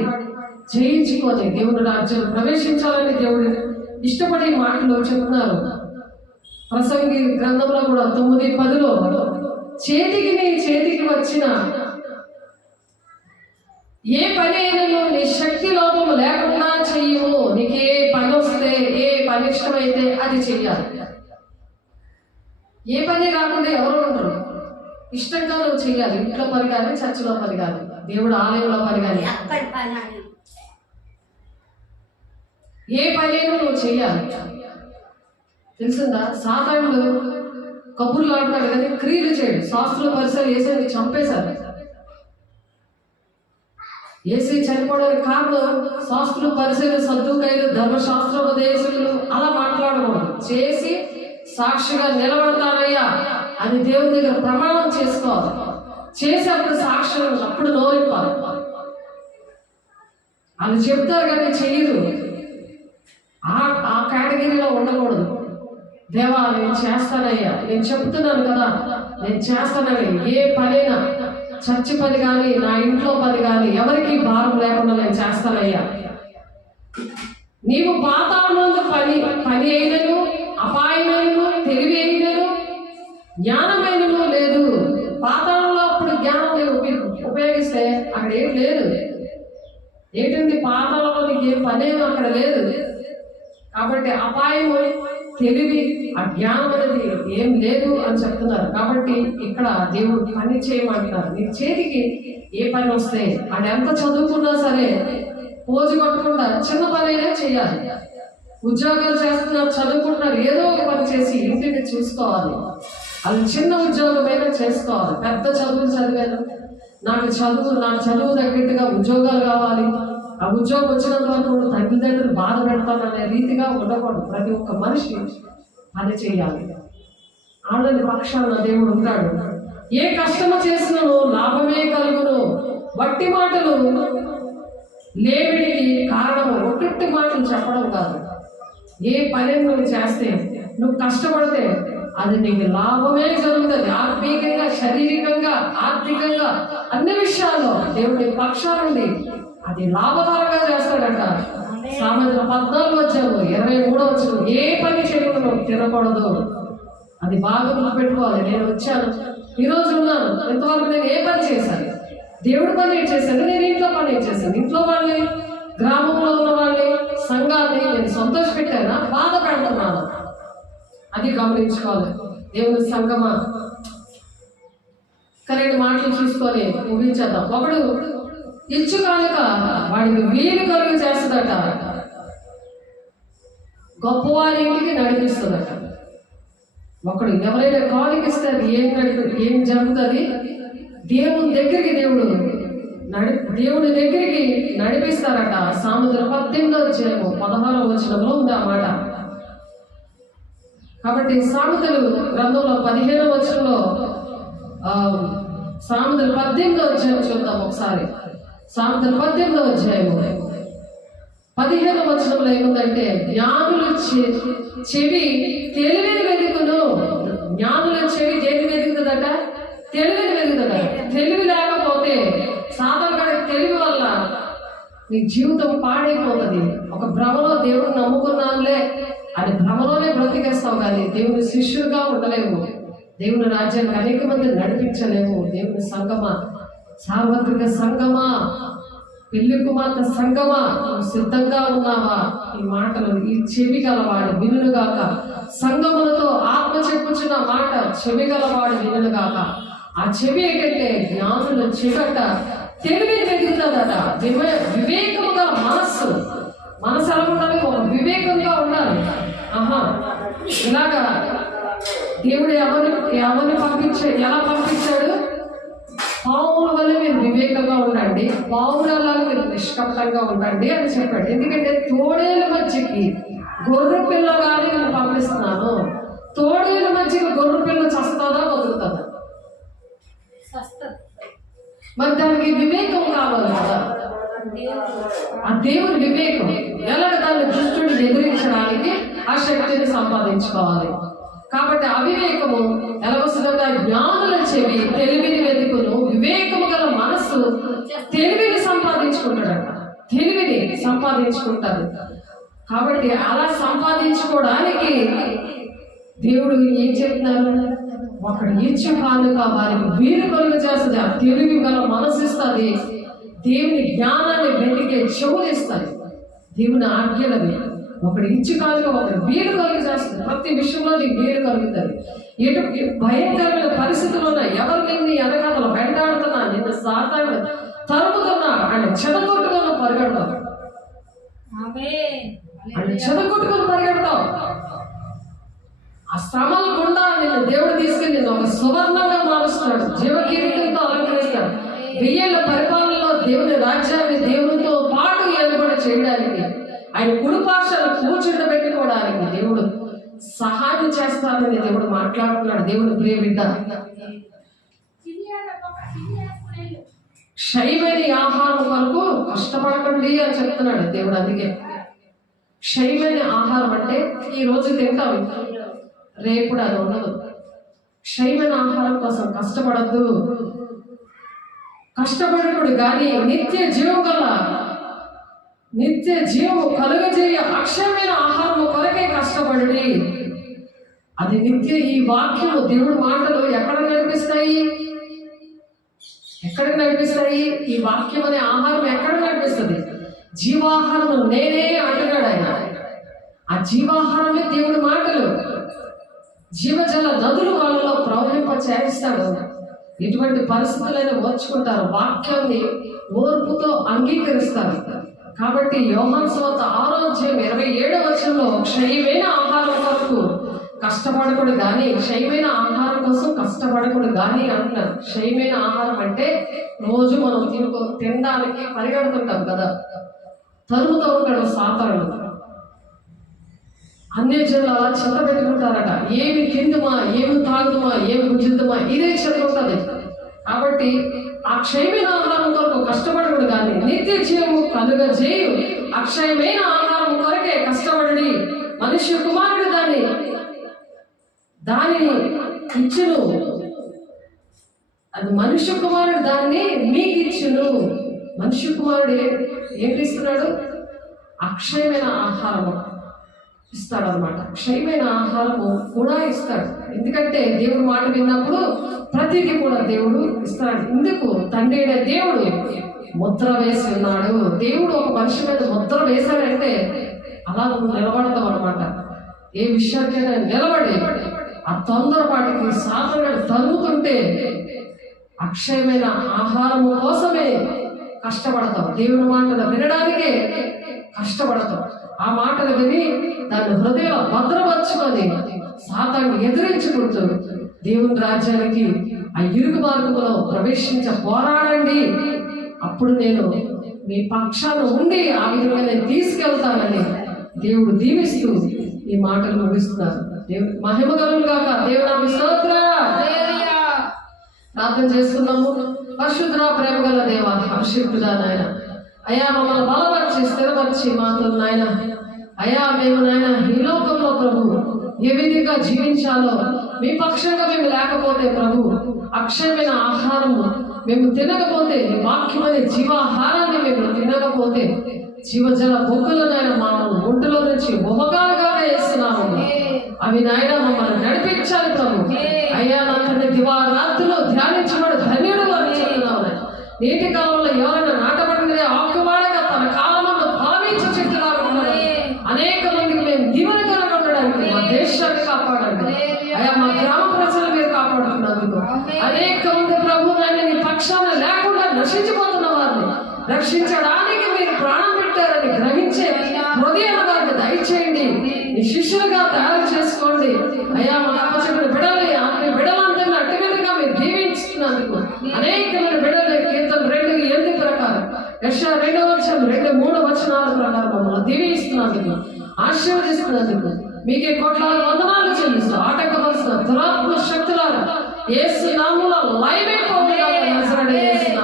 జయించుకొని దేవుని రాజ్యంలో ప్రవేశించాలని దేవుడు ఇష్టపడే మాటలు చెప్తున్నారు. ప్రసంగి గ్రంథంలో కూడా 9:10లో చేతికి వచ్చిన ఏ పని అయినను నీ శక్తి లోపము లేకుండా చెయ్యము. నీకే పని వస్తే, ఏ పని ఇష్టమైతే అది చెయ్యాలి. ఏ పని రాకుండా ఎవరు ఉండరు. ఇష్టంగా నువ్వు చెయ్యాలి. ఇంట్లో పని కానీ, చర్చిలో పని కానీ, దేవుడు ఆలయంలో పని కానీ, ఏ పని నువ్వు చెయ్యాలి. తెలిసిందా? సాతానుడు కబుర్లు ఆడతాడు కానీ క్రియలు చేయడు. శాస్త్రుల పరిసరాలు వేసేది చంపేశారు. ఏసీ చనిపోవడానికి కారణం శాస్త్రులు పరిశీలి సద్దుకైలు ధర్మశాస్త్రోపదేశులు అలా మాట్లాడకూడదు. చేసి సాక్షిగా నిలబడతానయ్యా అని దేవుని దగ్గర ప్రమాణం చేసుకోవాలి. చేసి అప్పుడు సాక్ష్యం అప్పుడు నోరిపాలి. వాళ్ళు చెప్తారు కానీ చెయ్యరు. ఆ కేటగిరీలో ఉండకూడదు. దేవా నేను చేస్తానయ్యా, నేను చెప్తున్నాను కదా నేను చేస్తానని ఏ పనైనా, చర్చి పని కానీ, నా ఇంట్లో పని కానీ, ఎవరికి భారం లేకుండా నేను చేస్తానయ్యా. నీవు పాతాళంలో పని అయినను, అపాయమైనను, తెలివి అయినను, జ్ఞానమైనను లేదు. పాతాళంలో అప్పుడు జ్ఞానం ఉపయోగిస్తే అక్కడ ఏం లేదు. ఏంటంటే పాతాళంలో నీకు ఏం పనేమో అక్కడ లేదు. కాబట్టి అపాయము, తెలివి, ఆ జ్ఞానం అనేది ఏం లేదు అని చెప్తున్నారు. కాబట్టి ఇక్కడ దేవుడు పని చేయమంటున్నారు. నీ చేతికి ఏ పని వస్తే అది ఎంత చదువుకున్నా సరే పోజు కొట్టకుండా చిన్న పనైనా చేయాలి. ఉద్యోగాలు చేస్తున్నారు, చదువుకుంటున్నారు, ఏదో ఒక పని చేసి ఇంటిని చూసుకోవాలి. అది చిన్న ఉద్యోగమైనా చేసుకోవాలి. పెద్ద చదువులు చదివాను, నాకు చదువు తగ్గట్టుగా ఉద్యోగాలు కావాలి, ఆ ఉద్యోగం వచ్చినంత వరకు తల్లిదండ్రులు బాధ పెడతాననే రీతిగా ఉండకూడదు. ప్రతి ఒక్క మనిషి పని చేయాలి. ఆడని పక్షాన దేవుడు ఉంటాడు. ఏ కష్టము చేసినను లాభమే కలుగును. వట్టి మాటలు లేమిడికి కారణము. ఒట్టి మాటలు చెప్పడం కాదు. ఏ పని నువ్వు చేస్తే, నువ్వు కష్టపడితే అది నీకు లాభమే జరుగుతుంది. ఆత్మీయంగా, శారీరకంగా, ఆర్థికంగా, అన్ని విషయాల్లో దేవుడి పక్షానుండి అది లాభకరంగా చేస్తాడట. సామెతలు 14:23 ఏ పని చేయకుండా తినకూడదు. అది బాగా గుర్తుపెట్టుకోవాలి. నేను వచ్చాను, ఈరోజు ఉన్నాను, ఇంతవరకు నేను ఏ పని చేశాను? దేవుడి పని ఏం చేశాను? నేను ఇంట్లో పని ఏం చేశాను? ఇంట్లో వాళ్ళని, గ్రామంలో ఉన్న వాళ్ళని, సంఘాన్ని నేను సంతోష పెట్టానా, బాధ పెడుతున్నాను? అది గమనించుకోవాలి. దేవుని సంగమా, కరెంట్ మాటలు చూసుకొని ముగించేద్దాం. ఒకడు ఇచ్చు కానుక వాడికి వీలు కలుగు చేస్తుందట, గొప్పవారి ఇంటికి నడిపిస్తుందట. ఒకడు ఎవరైనా కానుక ఇస్తే అది ఏం జరుగుతుంది? దేవుని దగ్గరికి దేవుని దగ్గరికి నడిపిస్తారట. సామెతలు 18:16 ఉంది ఆ మాట. కాబట్టి సామెతలు గ్రంథంలో 15 సామెతలు 18 చూద్దాం ఒకసారి. సామెతలు 18 15వ వచనంలో ఏముందంటే జ్ఞానుల చెవి తెలివిని వెతుకును. జ్ఞానుల చెవి దేని వెతుకుతుందట? తెలివిని వెతుకుతుందట. తెలివి లేకపోతే సాధారణ తెలివి వల్ల నీ జీవితం పాడైపోతుంది. ఒక భ్రమలో దేవుడు నమ్ముకున్నానులే అని భ్రమలోనే బ్రతికేస్తావు, కానీ దేవుని శిష్యుడుగా ఉండలేము. దేవుని రాజ్యానికి అనేక మంది నడిపించలేము. దేవుని సంగమా, సార్వత్రిక సంగమా, పెళ్లి కుమార్తె సంగమా, నువ్వు సిద్ధంగా ఉన్నావా? ఈ మాటలు ఈ చెవి గలవాడు వినుగాక. సంగములతో ఆత్మ చెప్పుచున్న మాట చెవి గలవాడు వినుగాక. ఆ చెవి ఏంటంటే జ్ఞానుల చెవట తెలివిని వెతుకుతుందట. వివేకము గల మనస్సు ఎలా ఉండాలి? ఒక వివేకంగా ఉండాలి. ఇలాగా దేవుడు ఎవరిని పంపించాడు? ఎలా పంపించాడు? పావుల వల్ల మీరు వివేకంగా ఉండండి, పావులలా మీరు నిష్కపటంగా ఉండండి అని చెప్పాడు. ఎందుకంటే తోడేల మధ్యకి గొర్రె పిల్లగానే నేను పంపిస్తున్నాను. తోడేల మధ్యకి గొర్రె పిల్ల చస్తుందా బతుకుతుందా? మరి దానికి వివేకం కావాలి కదా. ఆ దేవుని వివేకం ఎలాగ దాన్ని దుష్టుని ఎదిరించడానికి ఆ శక్తిని సంపాదించుకోవాలి. కాబట్టి అవివేకము ఎలాగొస్తుందంటే జ్ఞానుల చెవి తెలివిని వెతుకును. వివేకము గల మనస్సు తెలివిని సంపాదించుకుంటాడట. తెలివిని సంపాదించుకుంటాడు. కాబట్టి అలా సంపాదించుకోవడానికి దేవుడు ఏం చెప్తున్నారు? ఒకడు ఇచ్చి కానుక వారికి వీలు కలుగు చేస్తుంది. ఆ తెలివి గల మనసు ఇస్తుంది. దేవుని జ్ఞానాన్ని వెతికే చెవులు ఇస్తాయి. దేవుని ఆజ్ఞలని ఒకడు ఇచ్చి కానుక ఒకడు వీలు కలుగు చేస్తుంది. ప్రతి విషయంలో నీకు వీలు కలుగుతుంది. ఎటు భయంకరమైన పరిస్థితుల్లో ఎవరు నిన్ను వెనకాతలు వెంటాడుతున్నా, నిన్ను సాతాను తరుముతున్నా ఆయన చెదగొట్టుకొని పరిగెడతావు. ఆయన చెదగొట్టుకొని పరిగెడతావు. ఆ శ్రమల గుండా నిన్ను దేవుడు తీసుకుని నిన్ను ఒక సువర్ణంగా మారుస్తాడు. జీవకీరితంతో అలంకరిస్తాడు. 1000 ఏళ్ల పరిపాలనలో దేవుని రాజ్యాన్ని దేవునితో పాటు ఏర్పాటు చేయడానికి, ఆయన కుడిపార్శ్వాలు కూర్చుండబెట్టుకోవడానికి దేవుడు సహాయం చేస్తానని దేవుడు మాట్లాడుతున్నాడు. దేవుడు ప్రియ బిడ్డ, క్షయమైన ఆహారం కొరకు కష్టపడకండి అని చెప్తున్నాడు దేవుడు. అందుకే క్షయమైన ఆహారం అంటే ఈ రోజు తింటాం, రేపు అది ఉండదు. క్షయమైన ఆహారం కోసం కష్టపడద్దు. కష్టపడకుడు కానీ నిత్య జీవము కలుగజేయ అక్షయమైన ఆహారము కొరకే కష్టపడి. అది నిత్య ఈ వాక్యము దేవుడి మాటలు ఎక్కడ నడిపిస్తాయి? ఈ వాక్యం అనే ఆహారం ఎక్కడ నడిపిస్తుంది? జీవాహారం నేనే అంటున్నాడు ఆయన. ఆ జీవాహారమే దేవుడి మాటలు. జీవజల నదులు వాళ్ళలో ప్రవహింప చేస్తాడు. ఎటువంటి పరిస్థితులైనా ఓర్చుకుంటారు, వాక్యాన్ని ఓర్పుతో అంగీకరిస్తారు. కాబట్టి యోహాను సువార్త 6:27 వచనంలో క్షయమైన ఆహారం కొరకు కష్టపడకూడదు కానీ, క్షయమైన ఆహారం కోసం కష్టపడకూడదు కానీ అంటున్నారు. క్షయమైన ఆహారం అంటే రోజు మనం తినడానికి పరిగెడుతుంటాం కదా, తరుముతూ ఉంటాడు సాతాను. అన్ని జనులు అలా చింత పెట్టుకుంటారట. ఏమి తిందుమా, ఏమి తాగుదుమా, ఏమి గుంజుద్దుమా, ఇదే చింత ఉంటుంది. కాబట్టి ఆ క్షయమైన ఆహారం కొరకు కష్టపడకూడదు కానీ నిత్య జీవము కలుగజేయు అక్షయమైన ఆహారం కొరకే కష్టపడి మనుష్య కుమారుడు దానిని ఇచ్చును. అది మనుష్య కుమారుడు దాన్ని మీకు ఇచ్చును. మనుష్య కుమారుడు ఏంటి ఇస్తున్నాడు? అక్షయమైన ఆహారము ఇస్తాడు అనమాట. క్షయమైన ఆహారము కూడా ఇస్తాడు. ఎందుకంటే దేవుడు మాట విన్నప్పుడు ప్రతిదీ కూడా దేవుడు ఇస్తాడు. ఎందుకు? తండ్రి అయిన దేవుడు ముద్ర వేసి ఉన్నాడు. దేవుడు ఒక మనిషి మీద ముద్ర వేశాడంటే అలా నువ్వు నిలబడతావు అనమాట. ఏ విషయానికైనా నిలబడి ఆ తొందరపాటికి సాధారణ తరుగుతుంటే అక్షయమైన ఆహారము కోసమే కష్టపడతావు. దేవుని మాటలు వినడానికే కష్టపడతావు. ఆ మాటలు విని దాన్ని హృదయంలో భద్రపరచుకొని సాతాన్ని ఎదిరించుకుంటూ దేవుని రాజ్యానికి ఆ ఇరుగు మార్గంలో పోరాడండి. అప్పుడు నేను మీ పక్షాన ఉండి ఆ విధంగా నేను తీసుకెళ్తానని దేవుడు దీవిస్తూ ఈ మాటలు ముగిస్తున్నారు. దేవుడు మహిమ కలుగును గాక. దేవుడు స్తోత్ర ప్రార్థన చేసుకున్నాము. పరిశుద్ధ ప్రేమ గల దేవ, పరిశుద్ధుడా నాయన, అయ్యా మమ్మల్ని బలపరిచి స్థిరపరిచి మాతో నాయన అయ్యా మేము నాయన ఈ లోకంలో ప్రభు ఏ విధంగా జీవించాలో మీ పక్షంగా మేము లేకపోతే ప్రభు అక్షయమైన ఆహారము మేము తినకపోతే ఈ వాక్యమైన జీవాహారాన్ని మేము తినకపోతే జీవజల బొగ్గులనైనా మా ఒంటిలో నుంచి ఉపకారంగా వేస్తున్నాము అవి నాయన మమ్మల్ని నడిపించాలి ప్రభు. అయ్యా నా తండ్రి దివారాత్రులు ధ్యానించబడి ధన్యుడు అని చెప్తున్నాము. నీటి కాలంలో ఎవరైనా నాటబడినదే ఆకువాడగా తన కాలంలో భావించే చెట్టుగా ఉంటారు. అనేక మందికి మేము దీవెనకరంగా ఉండడానికి మా దేశాన్ని కాపాడండి అయ్యా, మా గ్రామ ప్రజలు మీరు కాపాడుతున్నందుకు అనేక మంది ప్రభు నాయన నీ పక్షాన లేకుండా నశించిపోతున్న వారిని రక్షించడానికి మీరు ప్రాణం పెట్టారని గ్రహించే హృదయాల వారిని దయచేయండి. నీ శిష్యులుగా తయారు చేసుకోండి అయ్యా. మన అప్పచెప్పిన బిడ్డలు ఆత్మీయ బిడ్డలందరినీ అట్టుగా మీరు దీవించుతున్నందుకు అనేకమైన బిడ్డలు కీర్తన 2:8 ప్రకారం యెషయా 2:2-3 ప్రకారం మమ్మల్ని దీవిస్తున్నందుకు ఆశీర్వదిస్తున్నందుకు మీకే కోట్లాది వందనాలు చెల్లిస్తూ ఆటంకపరుస్తున్న దురాత్మ శక్తులారా యేసు నామములో లయమైపోవుగా నజరేయుడైన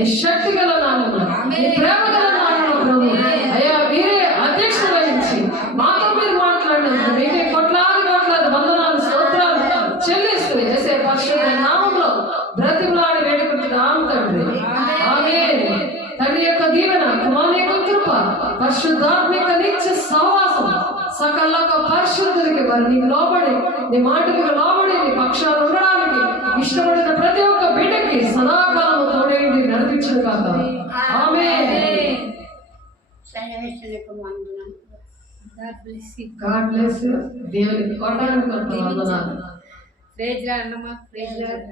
ఈ శక్తి గల నామములో ఈ ప్రేమ గల నామములో ప్రభు అయ్యా మీరే అధ్యక్షత వహించి మాతో మీరు మాట్లాడినందుకు మీకే కోట్లాది వందనాలు స్తోత్రాలు చెల్లిస్తూ యేసే పరిశుద్ధ నామములో బ్రతిమలాడి వేడుకుంటున్నాం తండ్రి. ఆమేన్. తండ్రి యొక్క దీవెన, కుమారుని యొక్క కృప, పరిశుద్ధాత్మిక నిత్య సహవాసం సకల పరిశుద్ధులకి మరి నీకు లోబడి నీ మాటలకు లోబడి నీ పక్షాలు ఉండడానికి ఇష్టపడిన ప్రతి ఒక్క బిడ్డకి సదాకాలము తోడేంటి నడిపించను కాక. ఆమేన్. God bless you. దేవునికి కొట్టడానికి వందనాలు. ప్రైజ్ లార్డ్ అమ్మా, ప్రైజ్ లార్డ్.